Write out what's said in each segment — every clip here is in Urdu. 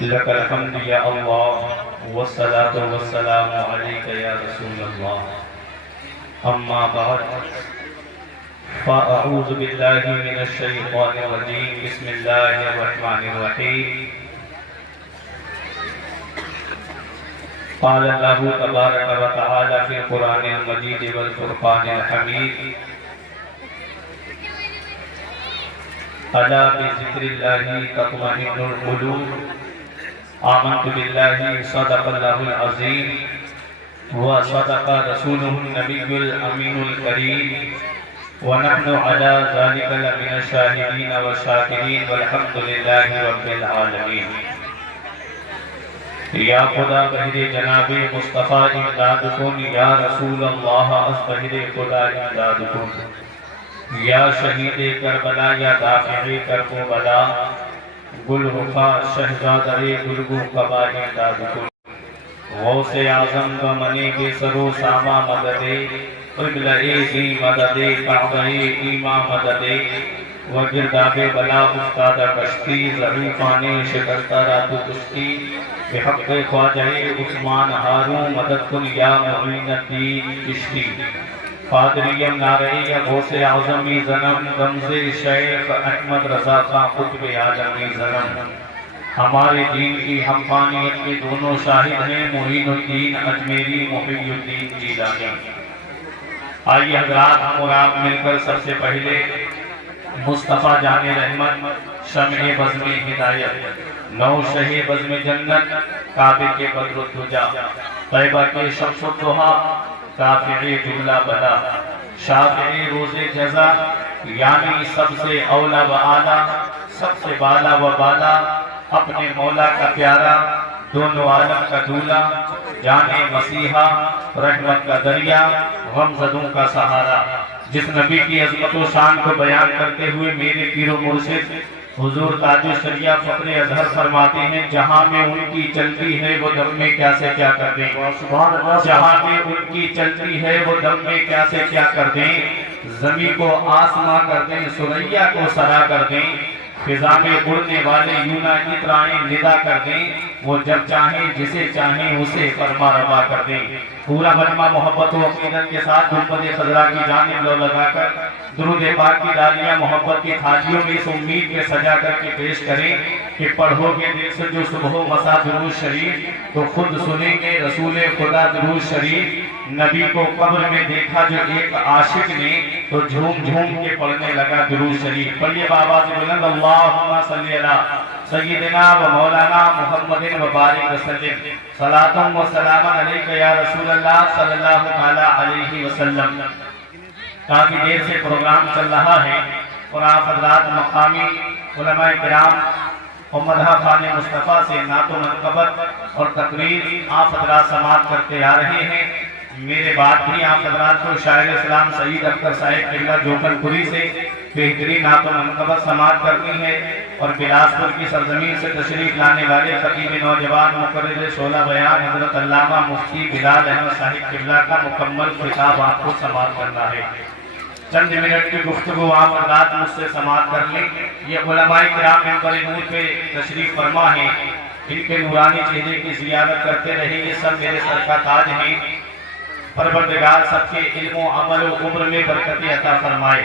لك الحمد يا الله والصلاة والسلام عليك يا رسول الله. أما بعد فأعوذ بالله من الشيطان الرجيم. بسم الله الرحمن الرحيم. قال الله تبارك وتعالى في القرآن المجيد والفرقان الحميد: ألا بذكر الله تطمئن القلوب. آمنت بالله صدق الله العظيم وصدق رسوله النبي الأمين الكريم ونحن على ذلك لمن الشاهدين والشاكرين والحمد لله رب العالمين. یا خدا بہر جناب مصطفیٰ امداد کن، یا رسول اللہ از بہر خدا امداد کن، یا شہید کربلا یا دافع کرب و بلا، گل رخا شہزادہ گلگو قبا امداد کن. غوث اعظم کا منے کے سرو ساما مددے، قبلہ دی مددے، کعبہ ایما مددے، وگرداب بلا استاد کشتی، ضعیفان شکستہ راتو کشتی، بحق خواجہ عثمان ہارون مدد کن یا معین الدین چشتی. قادریم نارئی غوث اعظمی زنم، رمز شیخ احمد رضا خان قطب اعظمی زنم. ہمارے دین کی حقانیت کے دونوں شاہد ہیں، معین الدین اجمیری، محی الدین جیلانی. آئیے حضرات، ہم اور آپ مل کر سب سے پہلے مصطفیٰ جان رحمت، شمع بزم ہدایت، نو شہ بزم جنت، کعبے کے بدر الدجا، طیبہ کے شمس الضحیٰ، کافع جملہ بلا، شافع روز جزا، یعنی سب سے اولا و اعلیٰ، سب سے بالا و بالا، اپنے مولا کا پیارا، دونوں عالم کا دولہ، جان مسیحا، رحمت کا دریا، غمزدوں کا سہارا. جس نبی کی عظمت و شان کو بیان کرتے ہوئے میرے پیر و مرشد حضور تاج الشریعہ فخر اظہر فرماتے ہیں: جہاں میں ان کی چلتی ہے وہ دم میں کیا سے کیا کر دیں. جہاں میں ان کی چلتی ہے وہ دم میں کیا سے کیا کر دیں. زمین کو آسماں کر دیں، سریا کو سرا کر دیں، فضا میں اڑنے والے یونا اترائیں ندا کر دیں. وہ جب چاہیں جسے چاہیں اسے فرما روا کر دیں. پورا مجمع محبت و عقیدت کے ساتھ گنبد خضرا کی جانب لو لگا کر درود پاک کی ڈالیاں محبت کی تھالیوں میں اس امید میں سجا کر کے پیش کریں کہ پڑھو گے دل سے جو صبح و مسا درود شریف تو خود سنیں گے رسول خدا درود شریف. نبی کو قبر میں دیکھا جو ایک عاشق نے تو جھوم جھوم کے پڑھنے لگا درود شریف. پڑھیے بآواز بلند: اللہم صلی علی سیدنا و مولانا محمد و بارک وسلم، صلاۃ و سلام علیک یا رسول اللہ صلی اللہ علیہ وسلم. کافی دیر سے پروگرام چل رہا ہے اور آپ حضرات مقامی علماء کرام اور مدحہ خان مصطفیٰ سے نعت و منقبت اور تقریر آپ حضرات سماعت کرتے آ رہے ہیں. میرے بعد بھی آپ حضرات کو شاعر اسلام سعید اختر صاحب قبلہ جوکل پوری سے بہترین نعت و منقبت سماعت کرنی ہے اور بلاسپور کی سرزمین سے تشریف لانے والے خطیب نوجوان مقرر شعلہ بیان حضرت علامہ مفتی بلال احمد صاحب قبلہ کا مکمل خطاب آپ کو سماعت کرنا ہے. چند منٹ کی گفتگو آپ حضرات مجھ سے سماعت کر لیں. یہ علماء کرام منبر نور پہ تشریف فرما ہیں، ان کے نورانی چہرے کی زیارت کرتے رہیں. یہ سب میرے سر کا تاج ہیں. پروردگار سب کے علم و عمل و عمر میں برکت عطا فرمائے.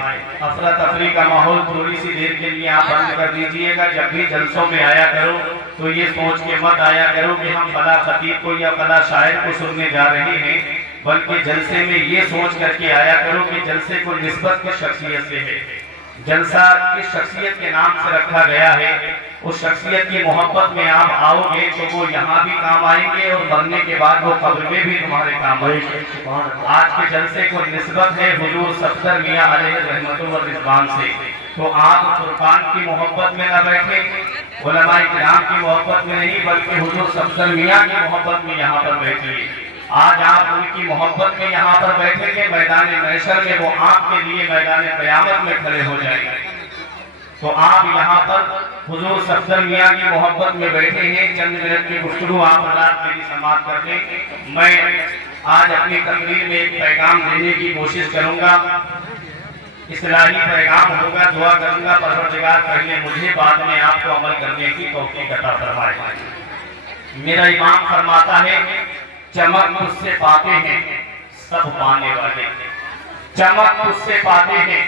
افراتفری کا ماحول تھوڑی سی دیر کے لیے آپ بند کر دیجئے گا. جب بھی جلسوں میں آیا کرو تو یہ سوچ کے مت آیا کرو کہ ہم فلاں خطیب کو یا فلاں شاعر کو سننے جا رہے ہیں، بلکہ جلسے میں یہ سوچ کر کے آیا کرو کہ جلسے کو نسبت کس شخصیت سے ہے. جلسہ کس شخصیت کے نام سے رکھا گیا ہے، اس شخصیت کی محبت میں آپ آؤ گے تو وہ یہاں بھی کام آئیں گے اور مرنے کے بعد وہ قبر میں بھی تمہارے کام آئیں گے. آج کے جلسے کو نسبت ہے حضور صفدر میاں علیہ رحمت و رضوان سے. تو آپ فرقان کی محبت میں نہ بیٹھیں، علماء کرام کی محبت میں نہیں، بلکہ حضور صفدر میاں کی محبت میں یہاں پر بیٹھیں. آج آپ ان کی محبت میں یہاں پر بیٹھیں گے، میدان محشر میں وہ آپ کے لیے میدان قیامت میں کھڑے ہو جائیں گے. تو آپ یہاں پر حضور صفدر میاں کی محبت میں بیٹھے ہیں. چند منٹ کی گفتگو آپ حضرات میری سماعت کر لیں. میں آج اپنی تقریر میں ایک پیغام دینے کی کوشش کروں گا، اصلاحی پیغام ہوگا. دعا کروں گا پروردگار پہلے مجھے بعد میں آپ کو عمل کرنے کی توفیق عطا فرمائے. میرا امام فرماتا ہے چمک تجھ سے پاتے ہیں سب پانے والے، چمک تجھ سے پاتے ہیں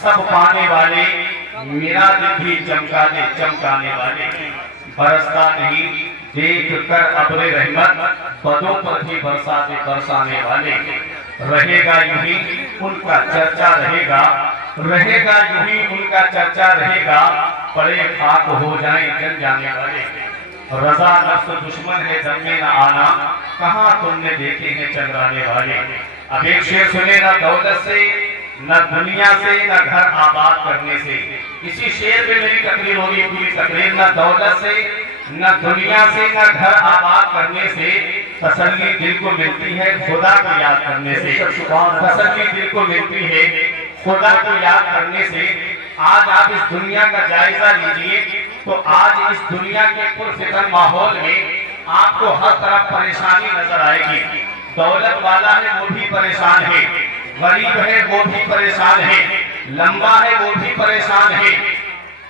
سب پانے والے، میرا دل بھی چمکا دے چمکانے والے، برستا نہیں دیکھ کر ابر رحمت بدوں پر بھی برسا دے برسانے والے، رہے گا یوں ہی ان کا چرچا رہے گا، رہے گا یوں ہی ان کا چرچا رہے گا، پڑے خاک ہو جائیں جل جانے والے، رضا نفس دشمن ہے دم میں نہ آنا، کہاں تم نے دیکھے ہیں چندرانے والے۔ اب ایک شعر سنے، نہ دولت سے نہ دنیا سے نہ گھر آباد کرنے سے، اسی شعر پہ میری تقریر ہوگی پوری تقریر، نہ دولت سے نہ دنیا سے نہ گھر آباد کرنے سے، تسلی دل کو ملتی ہے خدا کو یاد کرنے سے، تسلی دل کو ملتی ہے خدا کو یاد کرنے سے۔ آج آپ اس دنیا کا جائزہ لیجئے تو آج اس دنیا کے پرفتن ماحول میں آپ کو ہر طرف پریشانی نظر آئے گی، دولت والا ہے وہ بھی پریشان ہے، غریب ہے وہ بھی پریشان ہے، لمبا ہے وہ بھی پریشان ہے،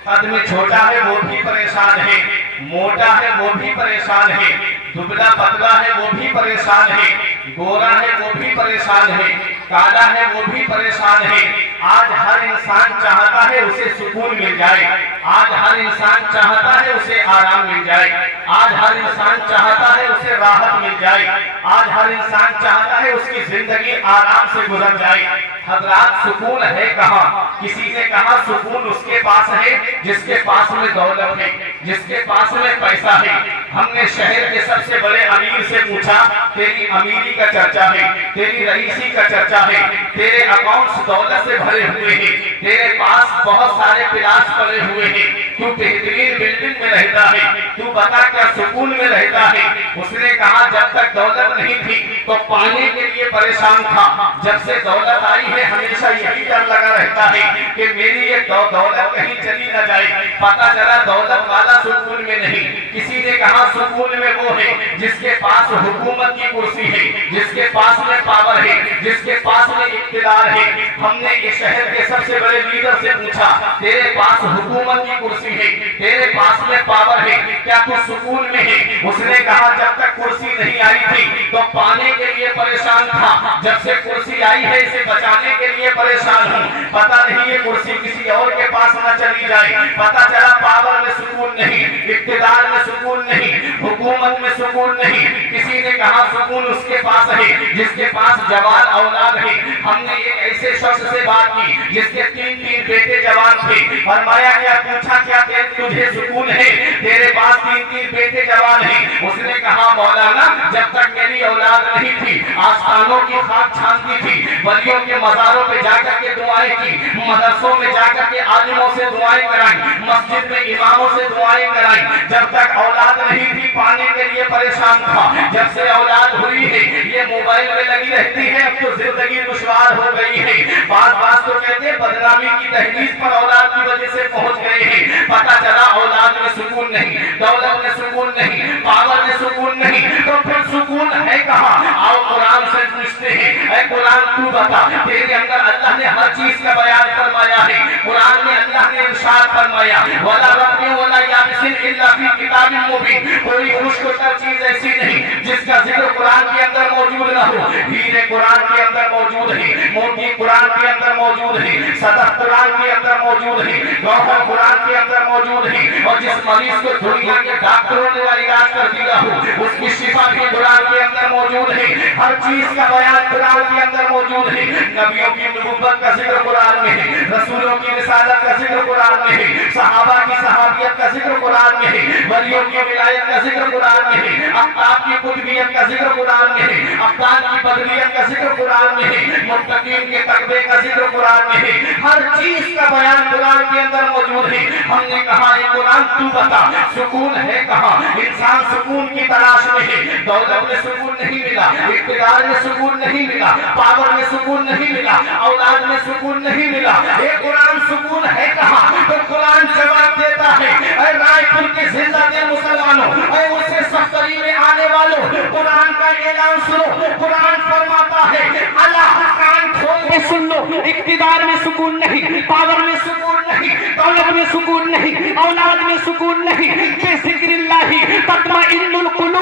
قد میں چھوٹا ہے وہ بھی پریشان ہے، موٹا ہے وہ بھی پریشان ہے، دبلا پتلا ہے وہ بھی پریشان ہے، گورا ہے وہ بھی پریشان ہے، کالا ہے وہ بھی پریشان ہے۔ آج ہر انسان چاہتا ہے اسے سکون مل جائے، آج ہر انسان چاہتا ہے اسے آرام مل جائے، آج ہر انسان چاہتا ہے اسے راحت مل جائے، آج ہر انسان چاہتا ہے اس کی زندگی آرام سے گزر جائے۔ حضرات سکون ہے کہاں؟ کسی نے کہا سکون اس کے پاس ہے جس کے پاس میں دولت ہے، جس کے پاس میں پیسہ ہے۔ ہم نے شہر کے سب سے بڑے امیر سے پوچھا تیری امیری کا چرچا ہے، تیری رئیسی کا چرچا ہے، تیرے اکاؤنٹس دولت سے بھرے ہوئے ہیں، تیرے پاس بہت سارے پلاس پڑے ہوئے ہیں، تو بہترین بلڈنگ میں رہتا ہے، تو بتا کیا سکون میں رہتا ہے؟ اس نے کہا جب تک دولت نہیں تھی تو پانے کے لیے پریشان تھا، جب سے دولت آئی ہے ہمیشہ یہی ڈر لگا رہتا ہے کہ میری یہ دولت کہیں چلی نہ جائے۔ پتہ چلا دولت والا سکون میں نہیں۔ کسی نے کہا سکون میں وہ ہے جس کے پاس حکومت کی کرسی ہے، جس کے پاس میں پاور ہے، جس کے پاس میں اقتدار ہے۔ ہم نے اس شہر کے سب سے بڑے لیڈر سے پوچھا تیرے پاس حکومت کی کرسی ہے، تیرے پاس میں پاور ہے، کیا تو سکون میں ہے؟ اس نے کہا جب تک کرسی نہیں آئی تھی تو پانے کے لیے پریشان تھا، جب سے کرسی آئی ہے اسے بچانے کے لیے پریشان ہوں۔ پتہ نہیں یہ کرسی کسی اور کے پاس نہ چلی جائے۔ پتہ چلا پاور میں سکون نہیں، اقتدار میں سکون نہیں، حکومت میں سکون نہیں۔ کسی نے کہا سکون اس کے پاس ہے جس کے پاس جوان اولاد ہے۔ ہم نے ایک ایسے شخص سے بات کی جس کے تین بیٹے جوان تھے، فرمایا کیا پوچھا کیا تجھے سکون ہے؟ تیرے پاس تین بیٹے جوان ہیں۔ اس نے کہا مولانا جب تک میری اولاد نہیں تھی آستانوں کی خاک چھانتی تھی، ولیوں کے مزاروں پہ جا کر کے دعائیں کی، مدرسوں میں جا کر کے عالموں سے دعائیں کرائیں، مسجد میں اماموں سے دعائیں کرائیں۔ جب تک اولاد نہیں تھی پانے کے لیے پریشان تھا، جب سے اولاد ہوئی ہے یہ موبائل میں لگی رہتی ہے، اب تو زندگی دشوار ہو گئی ہے۔ بعض تو کہتے ہیں بدنامی کی دہلیز پر اولاد کی وجہ سے پہنچ گئے ہیں۔ پتہ چلا اولاد میں سکون نہیں، دولت میں سکون نہیں، پاور میں سکون نہیں، تو پھر سکون ہے کہاں؟ آؤ قرآن سے پوچھتے ہیں، اے قرآن تو بتا تیرے اندر اللہ نے ہر چیز کا بیان فرمایا ہے۔ قرآن میں اللہ نے ارشاد فرمایا وَلَا رَبٍ وَلَا يَابِسٍ إِلَّا فِي كِتَابٍ مُبِينٍ، کوئی خشک و تر چیز ایسی نہیں جس کا ذکر قرآن کے اندر موجود نہ ہو۔ ہیرے قرآن کے اندر موجود ہے، موتی قرآن کے اندر موجود ہے، صدف قرآن کے اندر موجود ہے، گوہر قرآن کے اندر موجود ہے، اور جس مریض کو دنیا کے ڈاکٹروں نے علاج کر دیا ہو اس کی شفا بھی قرآن کے اندر موجود ہے۔ ہر چیز کا بیان قرآن کے اندر موجود ہے۔ نبیوں کی نبوت کا ذکر قرآن میں ہے، رسولوں کی رسالت کا ذکر قرآن میں ہے، صحابہ کی صحابیت کا ذکر قرآن میں ہے، ولیوں کی ولایت کا ذکر قرآن میں ہے، اقطاب کی قطبیت کا ذکر قرآن میں ہے، ابدال کی بدریت کا ذکر قرآن میں ہے، متقین کے تقوی کا ذکر قرآن میں ہے۔ ہر چیز کا بیان قرآن کے اندر موجود ہے۔ ہم نے کہا اے قرآن تو بتا سکون ہے کہاں؟ انسان سکون کی تلاش میں ہے، دولت میں سکون نہیں ملا، اقتدار میں سکون نہیں ملا، پاور میں سکون نہیں ملا، اولاد میں سکون نہیں ملا۔ اے قرآن سکون ہے کہاں؟ تو قرآن جواب دیتا ہے اے رائے پور کے زندہ دل مسلمانوں، اے اسے سفتری میں آنے والوں، قرآن کا اعلان سنو۔ قرآن فرماتا ہے اللہ کان کھول کے سن لو، اقتدار میں سکون نہیں، پاور میں سکون نہیں، دولت میں سکون نہیں، اولاد میں سکون نہیں، بے ذکر اللہ تطمئن القلوب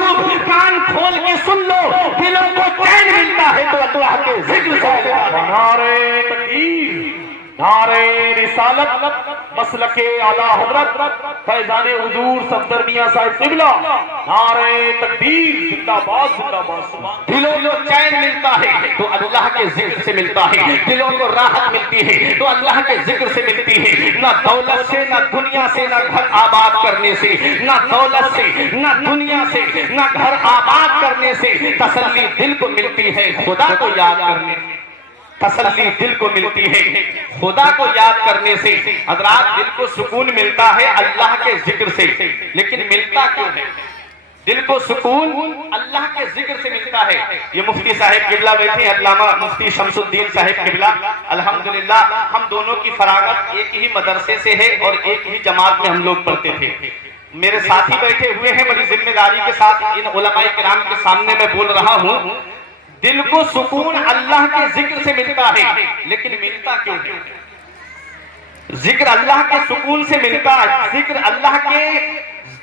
کھول کے سن لو، دلوں کو چین ملتا ہے تو اللہ کے ذکر سے ملتا ہے۔ نعرہ تکبیر، نعرہ رسالت، مسلک اعلیٰ حضرت فیضان حضور صفدر میاں صاحب قبلہ، نعرہ تکبیر، زندہ باد زندہ باد۔ دلوں کو چین ملتا ہے تو اللہ کے ذکر سے ملتا ہے، دلوں کو راحت ملتی ہے تو اللہ کے ذکر سے ملتی ہے۔ نہ دولت سے، نہ دنیا سے، نہ گھر آباد کرنے سے، نہ دولت سے، نہ دنیا سے، نہ گھر آباد کرنے سے تسلی دل کو ملتی ہے خدا کو یاد کرنے سے۔ تسلی دل کو ملتی ہے خدا کو یاد کرنے سے۔ حضرات دل کو سکون ملتا ہے اللہ کے ذکر سے، لیکن ملتا کیوں ہے؟ دل کو سکون اللہ کے ذکر سے ملتا ہے۔ یہ مفتی صاحب قبلہ بیٹھے ہیں، علامہ مفتی شمس الدین صاحب قبلہ، الحمدللہ ہم دونوں کی فراغت ایک ہی مدرسے سے ہے اور ایک ہی جماعت میں ہم لوگ پڑھتے تھے۔ میرے ساتھی بیٹھے ہوئے ہیں، بڑی ذمہ داری کے ساتھ ان علماء کرام کے سامنے میں بول رہا ہوں۔ دل کو سکون اللہ کے ذکر سے ملتا ہے، لیکن ملتا کیوں ہے؟ ذکر اللہ کے سکون سے ملتا ہے، ذکر اللہ کے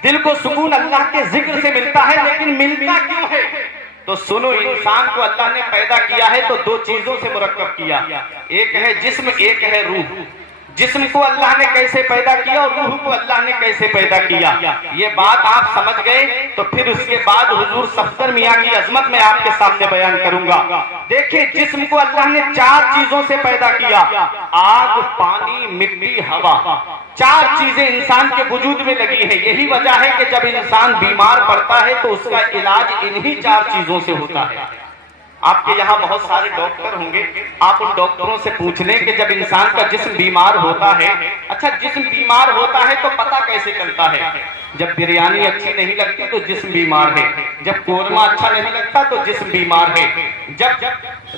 دل کو سکون اللہ کے ذکر سے ملتا ہے، لیکن ملتا کیوں ہے؟ تو سنو، انسان کو اللہ نے پیدا کیا ہے تو دو چیزوں سے مرکب کیا، ایک ہے جسم، ایک ہے روح۔ جسم کو اللہ نے کیسے پیدا کیا اور روح کو اللہ نے کیسے پیدا کیا، یہ بات آپ سمجھ گئے تو پھر اس کے بعد حضور صفدر میاں کی عظمت میں آپ کے سامنے بیان کروں گا۔ دیکھیں، جسم کو اللہ نے چار چیزوں سے پیدا کیا، آگ، پانی، مٹی، ہوا۔ چار چیزیں انسان کے وجود میں لگی ہیں۔ یہی وجہ ہے کہ جب انسان بیمار پڑتا ہے تو اس کا علاج انہی چار چیزوں سے ہوتا ہے۔ آپ کے یہاں بہت سارے ڈاکٹر ہوں گے، آپ ان ڈاکٹروں سے پوچھ لیں کہ جب انسان کا جسم بیمار ہوتا ہے، اچھا جسم بیمار ہوتا ہے تو پتہ کیسے چلتا ہے؟ جب بریانی اچھی نہیں لگتی تو جسم بیمار ہے، جب قورمہ اچھا نہیں لگتا تو جسم بیمار ہے، جب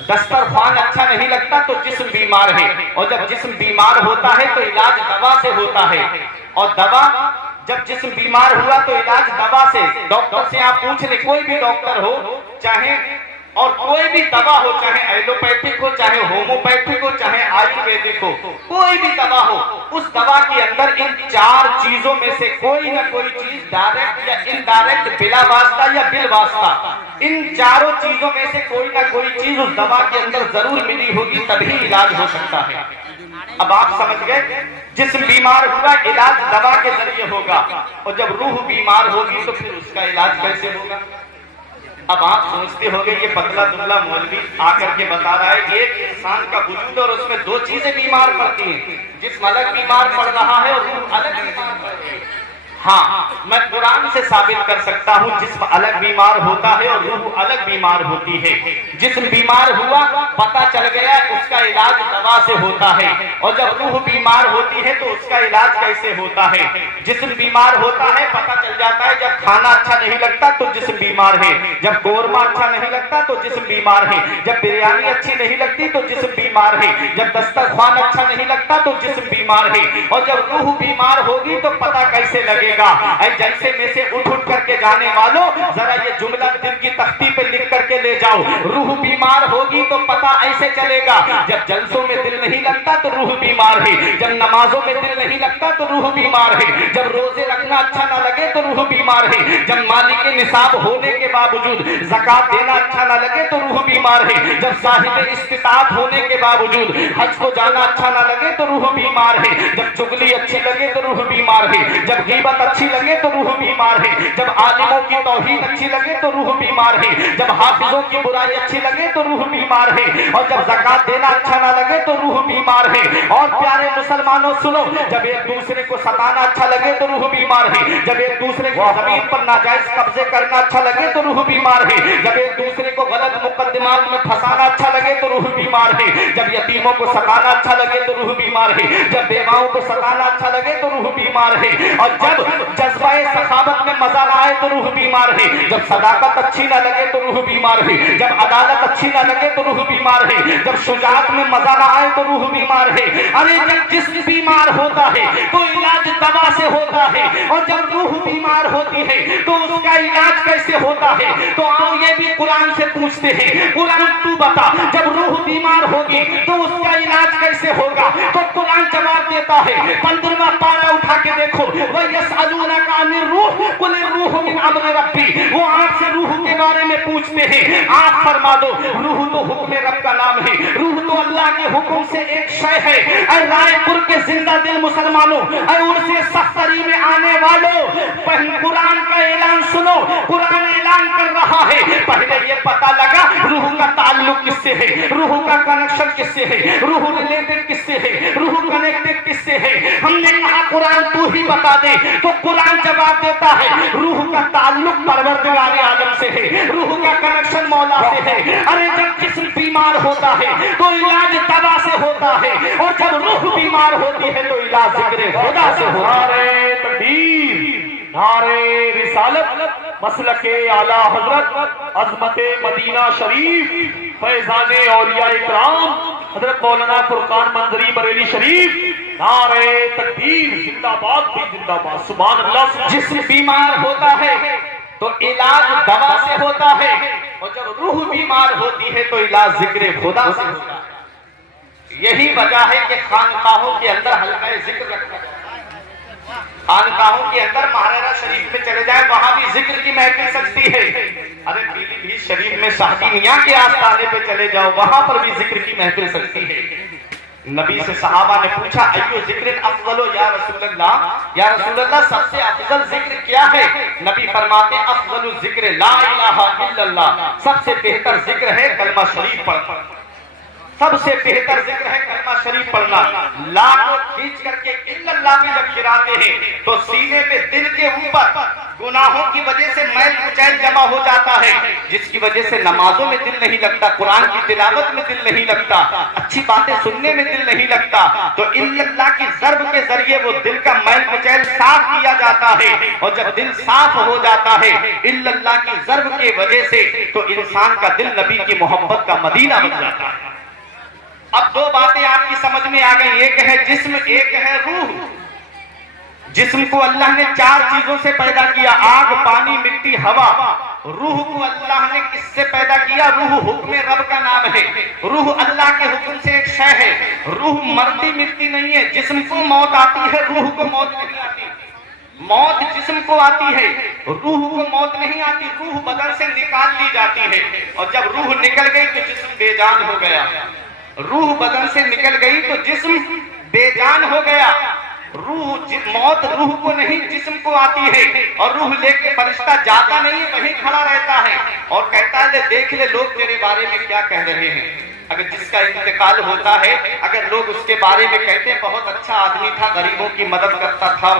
دسترخوان اچھا نہیں لگتا تو جسم بیمار ہے، اور جب جسم بیمار ہوتا ہے تو علاج دوا سے ہوتا ہے، اور دوا جب جسم بیمار ہوا تو علاج دوا سے۔ ڈاکٹر سے آپ پوچھ لیں، کوئی بھی ڈاکٹر ہو، چاہے اور کوئی بھی دوا ہو، چاہے ایلوپیتھک ہو، چاہے ہوموپیتھک ہو، چاہے آیورویدک ہو، کوئی بھی دوا ہو، اس دوا کے اندر ان چار چیزوں میں سے کوئی نہ کوئی چیز ڈائریکٹ یا انڈائریکٹ، بلا واسطہ یا بال واسطہ، ان چاروں چیزوں میں سے کوئی نہ کوئی چیز اس دوا کے اندر ضرور ملی ہوگی، تبھی علاج ہو سکتا ہے۔ اب آپ سمجھ گئے، جسم بیمار ہوا، علاج دوا کے ذریعے ہوگا، اور جب روح بیمار ہوگی تو پھر اس کا علاج کیسے ہوگا؟ اب آپ سوچتے ہوگے یہ پتلا دبلا مولوی آ کر کے بتا رہا ہے ایک انسان کا وجود اور اس میں دو چیزیں بیمار پڑتی ہیں، جسم الگ بیمار پڑ رہا ہے اور روح الگ بیمار پڑ رہی ہے۔ ہاں، میں قرآن سے ثابت کر سکتا ہوں، جسم الگ بیمار ہوتا ہے اور روح الگ بیمار ہوتی ہے۔ جسم بیمار ہوا، پتہ چل گیا اس کا علاج دوا سے ہوتا ہے، اور جب روح بیمار ہوتی ہے تو اس کا علاج کیسے ہوتا ہے؟ جسم بیمار ہوتا ہے، پتہ چل جاتا ہے جب کھانا اچھا نہیں لگتا تو جسم بیمار ہے، جب قورمہ اچھا نہیں لگتا تو جسم بیمار ہے، جب بریانی اچھی نہیں لگتی تو جسم بیمار ہے، جب دسترخوان اچھا نہیں لگتا تو جسم بیمار ہے، اور جب روح بیمار ہوگی تو پتہ کیسے لگے گا؟ اے جلسے میں سے اٹھ کر کے جانے والوں، ذرا یہ جملہ دل کی تختی پہ لکھ کر کے لے جاؤ۔ روح بیمار ہوگی تو پتہ ایسے چلے گا، جب جلسوں میں دل نہیں لگتا تو روح بیمار ہے، جب نمازوں میں دل نہیں لگتا تو روح بیمار ہے، جب روزے رکھنا اچھا نہ لگے تو روح بیمار ہے، جب مالک نصاب ہونے کے باوجود زکوٰۃ دینا اچھا نہ لگے تو روح بیمار ہے، جب صاحب استطاعت ہونے کے باوجود حج کو جانا اچھا نہ لگے تو روح بیمار ہے، جب چغلی اچھی لگے تو روح بیمار ہے، جب غیبت اچھی لگے تو روح بیمار ہے، جب عالموں کی توہین اچھی لگے تو روح بیمار ہے، جب حافظوں کی برائی اچھی لگے تو روح بیمار ہے، اور جب زکوٰۃ دینا اچھا نہ لگے تو روح بیمار ہے۔ اور پیارے مسلمانوں سنو، جب ایک دوسرے کو ستانا اچھا لگے تو روح بیمار ہے، جب ایک دوسرے کو زمین پر ناجائز قبضے کرنا اچھا لگے تو روح بیمار ہے، جب ایک دوسرے کو غلط مقدمات میں پھنسانا اچھا لگے تو روح بیمار ہے، جب یتیموں کو ستانا اچھا لگے تو روح بیمار ہے، جب بیواؤں کو ستانا اچھا لگے تو روح بیمار ہے، اور جب جذبہ سخاوت میں مزہ نہ آئے تو روح بیمار ہے، جب صداقت اچھی نہ لگے تو روح بیمار ہے، جب عدالت اچھی نہ لگے تو روح بیمار ہے، جب شجاعت میں مزہ نہ آئے تو روح بیمار ہے۔ ارے جب جسم بیمار ہوتا ہے تو علاج دوا سے ہوتا ہے، اور جب روح بیمار ہوتی ہے تو اس کا علاج کیسے ہوتا ہے؟ تو آؤ یہ بھی قرآن سے پوچھتے ہیں، قرآن تو بتا جب روح بیمار ہوگی تو اس کا علاج کیسے ہوگا؟ تو قرآن جواب دیتا ہے، 15واں پارہ اٹھا کے دیکھو، وَيَسْأَلُونَكَ عَنِ الرُّوحِ قُلِ الرُّوحُ مِنْ أَمْرِ رَبِّي، وہ آپ سے روح کے بارے میں پوچھتے ہیں، آپ فرما دو روح تو حکم رب کا نام ہے، روح تو اللہ کے حکم سے ایک شے ہے۔ اے رائے پور کے زندہ دل مسلمانوں، اے ان سے سختری میں آنے والوں، قرآن کا اعلان سنو، قرآن اعلان کر رہا ہے، پہلے یہ پتہ لگا روح کا تعلق کس سے ہے، روح کا کنیکشن کس سے ہے، روح ریلیٹڈ کس سے ہے، روح کنیکٹڈ کس سے ہے۔ ہم نے کہا قرآن تو ہی بتا دے، تو قرآن جواب دیتا ہے روح کا تعلق پروردگار عالم سے ہے، روح کا کنیکشن مولا سے ہے۔ ارے جب جسم بیمار ہوتا ہے تو علاج دوا سے ہوتا ہے، اور جب روح بیمار ہوتی ہے تو علاج ذکر خدا سے ہوتا ہے۔ نعرہ تکبیر، نعرہ رسالت، مسلک اعلیٰ حضرت عظمت مدینہ شریف، فیضان اولیاء اکرام حضرت مولانا فرقان منظری بریلی شریف، نعرہ تکبیر، زندہ باد بھی زندہ باد، سبحان اللہ۔ جسم بیمار ہوتا ہے تو علاج دوا سے ہوتا ہے، اور جب روح بیمار ہوتی ہے تو علاج ذکر خدا سے ہوتا ہے۔ یہی وجہ ہے کہ خانقاہوں کے اندر حلقہ ذکر رکھا جاتا ہے، خانقاہوں کے اندر مہاراجہ شریف میں چلے جائیں وہاں بھی ذکر کی محفل سکتی ہے۔ ارے پیلی بھیت شریف میں شاہدی میاں کے آستانے پہ چلے جاؤ وہاں پر بھی ذکر کی محفل سکتی ہے۔ نبی سے صحابہ نے پوچھا ایو ذکر افضل یا رسول اللہ، یا رسول اللہ سب سے افضل ذکر کیا ہے؟ نبی فرماتے افضل الذکر لا الہ الا اللہ، سب سے بہتر ذکر ہے کلمہ شریف پڑھنا، سب سے بہتر ذکر ہے کلمہ شریف پڑھنا۔ لا کو کھینچ کر کے الا اللہ میں جب گراتے ہیں تو سینے پہ دل کے اوپر گناہوں کی وجہ سے میل کچیل جمع ہو جاتا ہے، جس کی وجہ سے نمازوں میں دل نہیں لگتا، قرآن کی تلاوت میں دل نہیں لگتا، اچھی باتیں سننے میں دل نہیں لگتا۔ تو الا اللہ کی ضرب کے ذریعے وہ دل کا میل کچیل صاف کیا جاتا ہے، اور جب دل صاف ہو جاتا ہے الا اللہ کی ضرب کی وجہ سے تو انسان کا دل نبی کی محبت کا مدینہ بن جاتا ہے۔ اب دو باتیں آپ کی سمجھ میں آ گئی، ایک ہے جسم، ایک ہے روح۔ جسم کو اللہ نے 4 چیزوں سے پیدا کیا، آگ، پانی، مٹی، ہوا۔ روح کو اللہ نے کس سے پیدا کیا؟ روح حکم رب کا نام ہے، روح اللہ کے حکم سے ایک شے ہے، روح مرتی مٹتی نہیں ہے۔ جسم کو موت آتی ہے، روح کو موت نہیں آتی۔ موت جسم کو آتی ہے، روح کو موت نہیں آتی، روح بدن سے نکال لی جاتی ہے، اور جب روح نکل گئی تو جسم بے جان ہو گیا۔ روح بدن سے نکل گئی تو جسم بے جان ہو گیا۔ موت روح کو نہیں جسم کو آتی ہے، اور روح لے کے فرشتہ جاتا نہیں ہے، وہیں کھڑا رہتا ہے اور کہتا ہے دیکھ لے لوگ تیرے بارے میں کیا کہہ رہے ہیں۔ اگر جس کا انتقال ہوتا ہے، اگر لوگ اس کے بارے میں کہتے ہیں بہت اچھا آدمی تھا، غریبوں کی مدد کرتا تھا،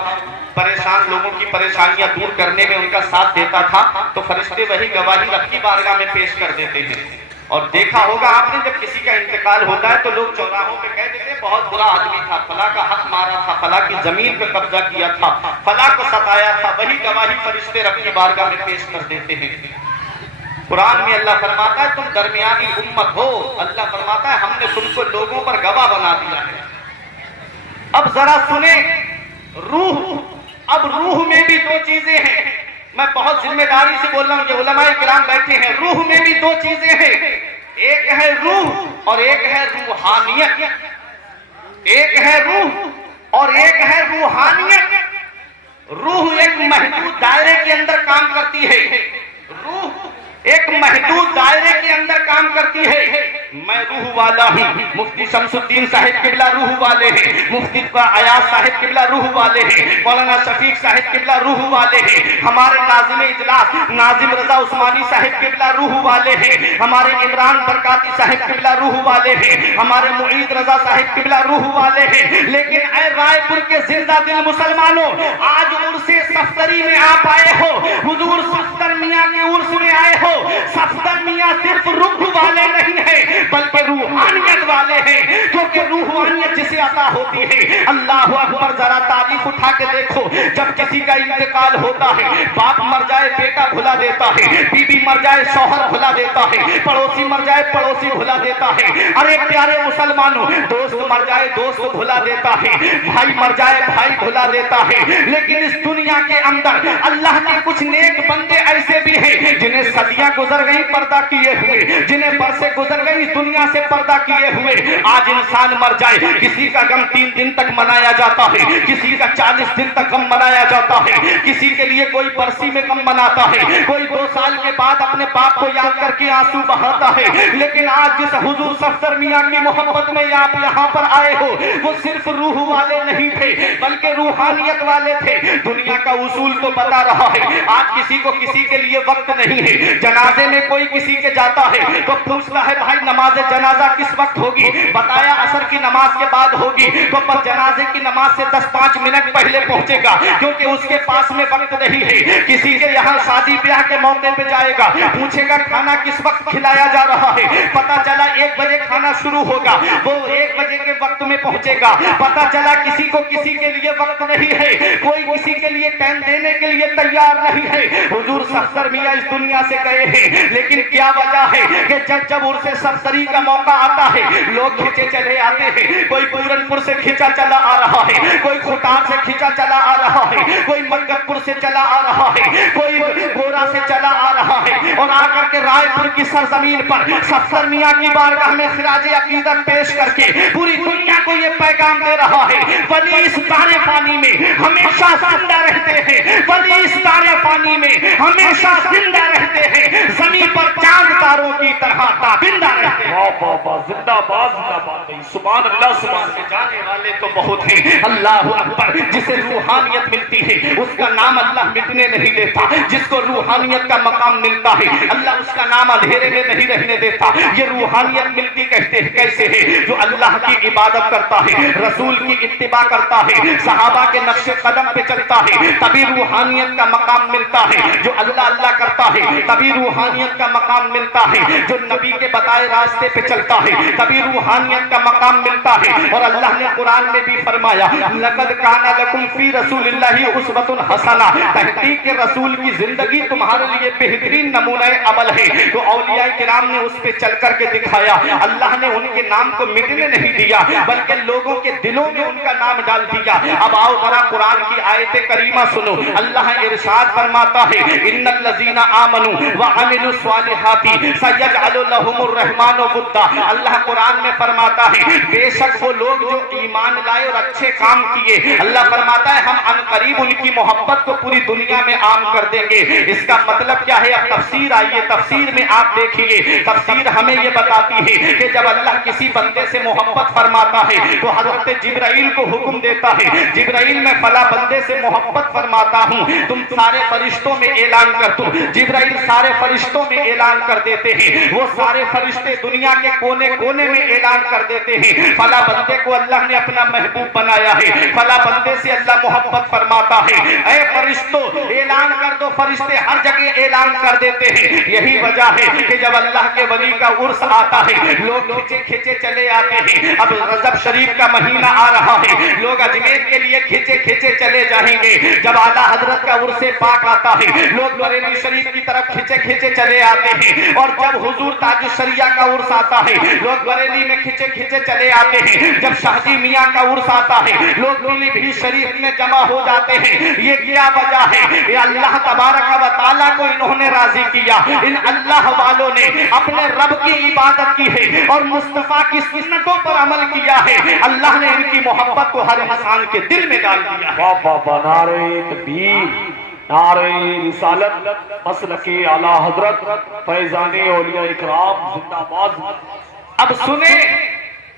پریشان لوگوں کی پریشانیاں دور کرنے میں ان کا ساتھ دیتا تھا، تو فرشتے وہی گواہی رب کی بارگاہ میں پیش کر دیتے ہیں۔ اور دیکھا ہوگا آپ نے جب کسی کا انتقال ہوتا ہے تو لوگ چوراہوں پہ کہہ دیتے ہیں بہت برا آدمی تھا، فلاں کا حق مارا تھا، فلاں کی زمین پہ قبضہ کیا تھا، فلاں کو ستایا تھا، وہی گواہی فرشتے رب کی بارگاہ میں پیش کر دیتے ہیں۔ قرآن میں اللہ فرماتا ہے تم درمیانی امت ہو، اللہ فرماتا ہے ہم نے تم کو لوگوں پر گواہ بنا دیا ہے۔ اب ذرا سنیں روح، اب روح میں بھی 2 چیزیں ہیں، میں بہت ذمہ داری سے بول رہا ہوں، یہ علماء کرام بیٹھے ہیں، روح میں بھی 2 چیزیں ہیں، ایک ہے روح اور ایک ہے روحانیت۔ ایک ہے روح اور ایک ہے روحانیت۔ روح ایک محدود دائرے کے اندر کام کرتی ہے، روح ایک محدود دائرے کے اندر کام کرتی ہے۔ میں روح والا ہوں، مفتی شمس الدین صاحب قبلہ روح والے ہیں، مفتی ایاز صاحب قبلہ روح والے ہیں، مولانا شفیق صاحب قبلہ روح والے ہیں، ہمارے ناظم اجلاس ناظم رضا عثمانی صاحب قبلہ روح والے ہیں، ہمارے عمران برکاتی صاحب قبلہ روح والے ہیں، ہمارے معید رضا صاحب قبلہ روح والے ہیں۔ لیکن اے رائے پور کے زندہ دل مسلمانوں، آج عرص صفدری میں آپ آئے ہو، حضور صفدر میاں کے عرص میں آئے ہو۔ صفدر میاں صرف روح والے نہیں ہیں بلکہ روحانیت والے ہیں، کیونکہ روحانیت جسے عطا ہوتی ہے، اللہ اکبر، ذرا تاریخ اٹھا کے دیکھو، جب کسی کا انتقال ہوتا ہے، باپ مر جائے، بیٹا بھلا دیتا ہے, بیوی مر جائے شوہر بھلا دیتا ہے, پڑوسی مر جائے پڑوسی بھلا دیتا ہے. ارے پیارے مسلمانوں, دوست مر جائے دوست بھلا دیتا ہے, بھائی مر جائے بھائی بھلا دیتا ہے. لیکن اس دنیا کے اندر اللہ کے کچھ نیک بندے ایسے بھی ہیں جنہیں صدیاں گزر گئی پردہ کیے ہوئے, جنہیں برسیں گزر گئی اس دنیا سے پردہ کیے ہوئے. آج انسان مر جائے, کسی کا غم 3 دن تک منایا جاتا ہے, کسی کا 40 دن تک غم منایا جاتا ہے, کسی کے لیے کوئی برسی میں غم مناتا ہے, کوئی 2 سال کے بعد اپنے باپ کو یاد کر کے آنسو بہاتا ہے. لیکن آج جس حضور صفدر میاں کی محبت میں آپ یہاں پر آئے ہو, وہ صرف روح والے نہیں تھے بلکہ روحانیت والے تھے. دنیا کا اصول تو بتا رہا ہے, آج کسی کو کسی کے لیے وقت نہیں ہے. جنازے میں کوئی کسی کے جاتا ہے تو پوچھتا ہے بھائی نماز جنازہ کس وقت ہوگی, بتایا عصر کی نماز کے بعد ہوگی. تو پر جنازے کی نماز سے 10-5 منٹ پہلے پہنچے گا کیونکہ اس کے پاس میں وقت نہیں ہے. کسی کے یہاں شادی بیاہ کے موقع پہ جائے گا, پوچھے گا کھانا کس وقت کھلایا جا رہا ہے, پتا چلا 1 بجے کھانا شروع ہوگا, وہ 1 بجے کے وقت میں پہنچے گا. پتا چلا کسی کو کسی کے لیے وقت نہیں ہے, کوئی کسی کے لیے ٹائم دینے کے لیے تیار نہیں ہے. حضور صفدر میاں اس دنیا سے گئے ہیں, لیکن کیا وجہ ہے کہ جب عرص صفدری کا موقع آتا ہے لوگ کھینچے چلے آتے ہیں. کوئی پورن پور سے کھینچا چلا آ رہا ہے, کوئی کھوٹان سے کھینچا چلا آ رہا ہے, کوئی ملکت پور سے چلا آ رہا ہے, کوئی گورا سے چلا آ رہا ہے, اور آ کر کے رائے پور کی سرزمین پر صفدر میاں کی بارگاہ میں خراج عقیدت پیش کر کے پوری دنیا کو یہ پیغام دے رہا ہے, ولی اس دانے پانی میں ہمیشہ زندہ رہتے ہیں, ولی اس دانے پانی میں ہمیشہ زندہ رہتے ہیں, زمین پر چاند تاروں کی طرح تابندہ رہتے ہیں. زندہ باد زندہ باد. سبحان اللہ سبحان اللہ. جانے والے تو بہت ہیں, اللہ اکبر. جسے روحانیت ملتی ہے اس کا نام اللہ مٹنے نہیں دیتا, جس کو روحانیت کا مقام ملتا ہے اللہ اس کا نام اندھیرے میں نہیں رہنے دیتا. یہ روحانیت ملتی کیسے ہے؟ جو اللہ کی عبادت کرتا ہے, رسول کی اتباع کرتا ہے, صحابہ کے نقش قدم پہ چلتا ہے, تبھی روحانیت کا مقام ملتا ہے. جو اللہ اللہ کرتا ہے تبھی روحانیت کا مقام ملتا ہے. جو نبی کے بتائے راستے پہ چلتا ہے تبھی روحانیت کا مقام ملتا ہے. اور اللہ نے قرآن میں بھی فرمایا لقد کان لکم فی رسول اللہ اسوۃ حسنہ, تحقیق کے رسول کی زندگی تمہارے لیے بہترین نمونہ عمل ہے. تو اولیاء کرام نے اس پہ چل کر کے دکھایا. اللہ نے ان کے نام کو مٹنے نہیں دیا بلکہ لوگوں کے دلوں میں ان کا نام ڈال دیا. اب آؤ ذرا قرآن کی آیت کریمہ سنو. اللہ ارشاد فرماتا ہے ان الذین آمنوا وعملوا الصالحات سیجعل لهم الرحمن ودا. اللہ قرآن میں فرماتا ہے بے شک وہ لوگ جو ایمان لائے اور اچھے کام کیے, اللہ فرماتا ہے ہم ان قریب ان کی محبت کو پوری دنیا میں عام کر دیں گے. اس کا مطلب کیا ہے؟ اب تفسیر آئیے, تفسیر میں آپ دیکھیے. تفسیر ہمیں یہ بتاتی ہے کہ جب اللہ کسی بندے سے محبت فرماتا ہے تو حضرت جبرائیل کو حکم دیتا ہے, جبرائیل میں فلاں بندے سے محبت فرماتا ہوں, تم سارے فرشتوں میں اعلان کر دو. جبرائیل سارے فرشتوں میں اعلان کر دیتے ہیں, وہ سارے فرشتے دنیا کے کونے کونے میں اعلان کر دیتے ہیں فلاں بندے کو اللہ نے اپنا محبوب بنایا ہے, فلاں بندے سے اللہ محبت فرماتا ہے. اے فرشتوں اعلان کر دو. فرشتے ہر جگہ اعلان کر دیتے ہیں. یہی وجہ ہے کہ جب اللہ کے ولی کا عرس آتا ہے لوگ کھینچے کھینچے چلے آتے ہیں. اب رجب شریف کا مہینہ آ رہا ہے, لوگ اجمیر کے لیے کھینچے کھینچے چلے جائیں گے. جب اعلیٰ حضرت کا عرس پاک آتا ہے لوگ بریلی شریف کی طرف کھینچے کھینچے چلے آتے ہیں. اور جب حضور تاج الشریعہ کا عرس آتا ہے لوگ بریلی میں کھینچے کھینچے چلے آتے ہیں. جب شاہجی میاں کا عرس آتا ہے لوگ پیلی بھی شریف میں جمع ہو جاتے ہیں. یہ کیا وجہ ہے؟ یہ اللہ تبارک و تعالیٰ کو انہوں نے راضی کیا. ان اللہ والوں نے اپنے رب کی عبادت کی ہے اور مصطفیٰ کی سنتوں پر عمل کیا ہے. اللہ نے ان کی محبت کو ہر انسان کے دل میں ڈال دیا. نعرہ تکبیر, نعرہ رسالت, مسلک اعلی حضرت فیضان اولیاء اکرام زندہ باد. اب سنیں,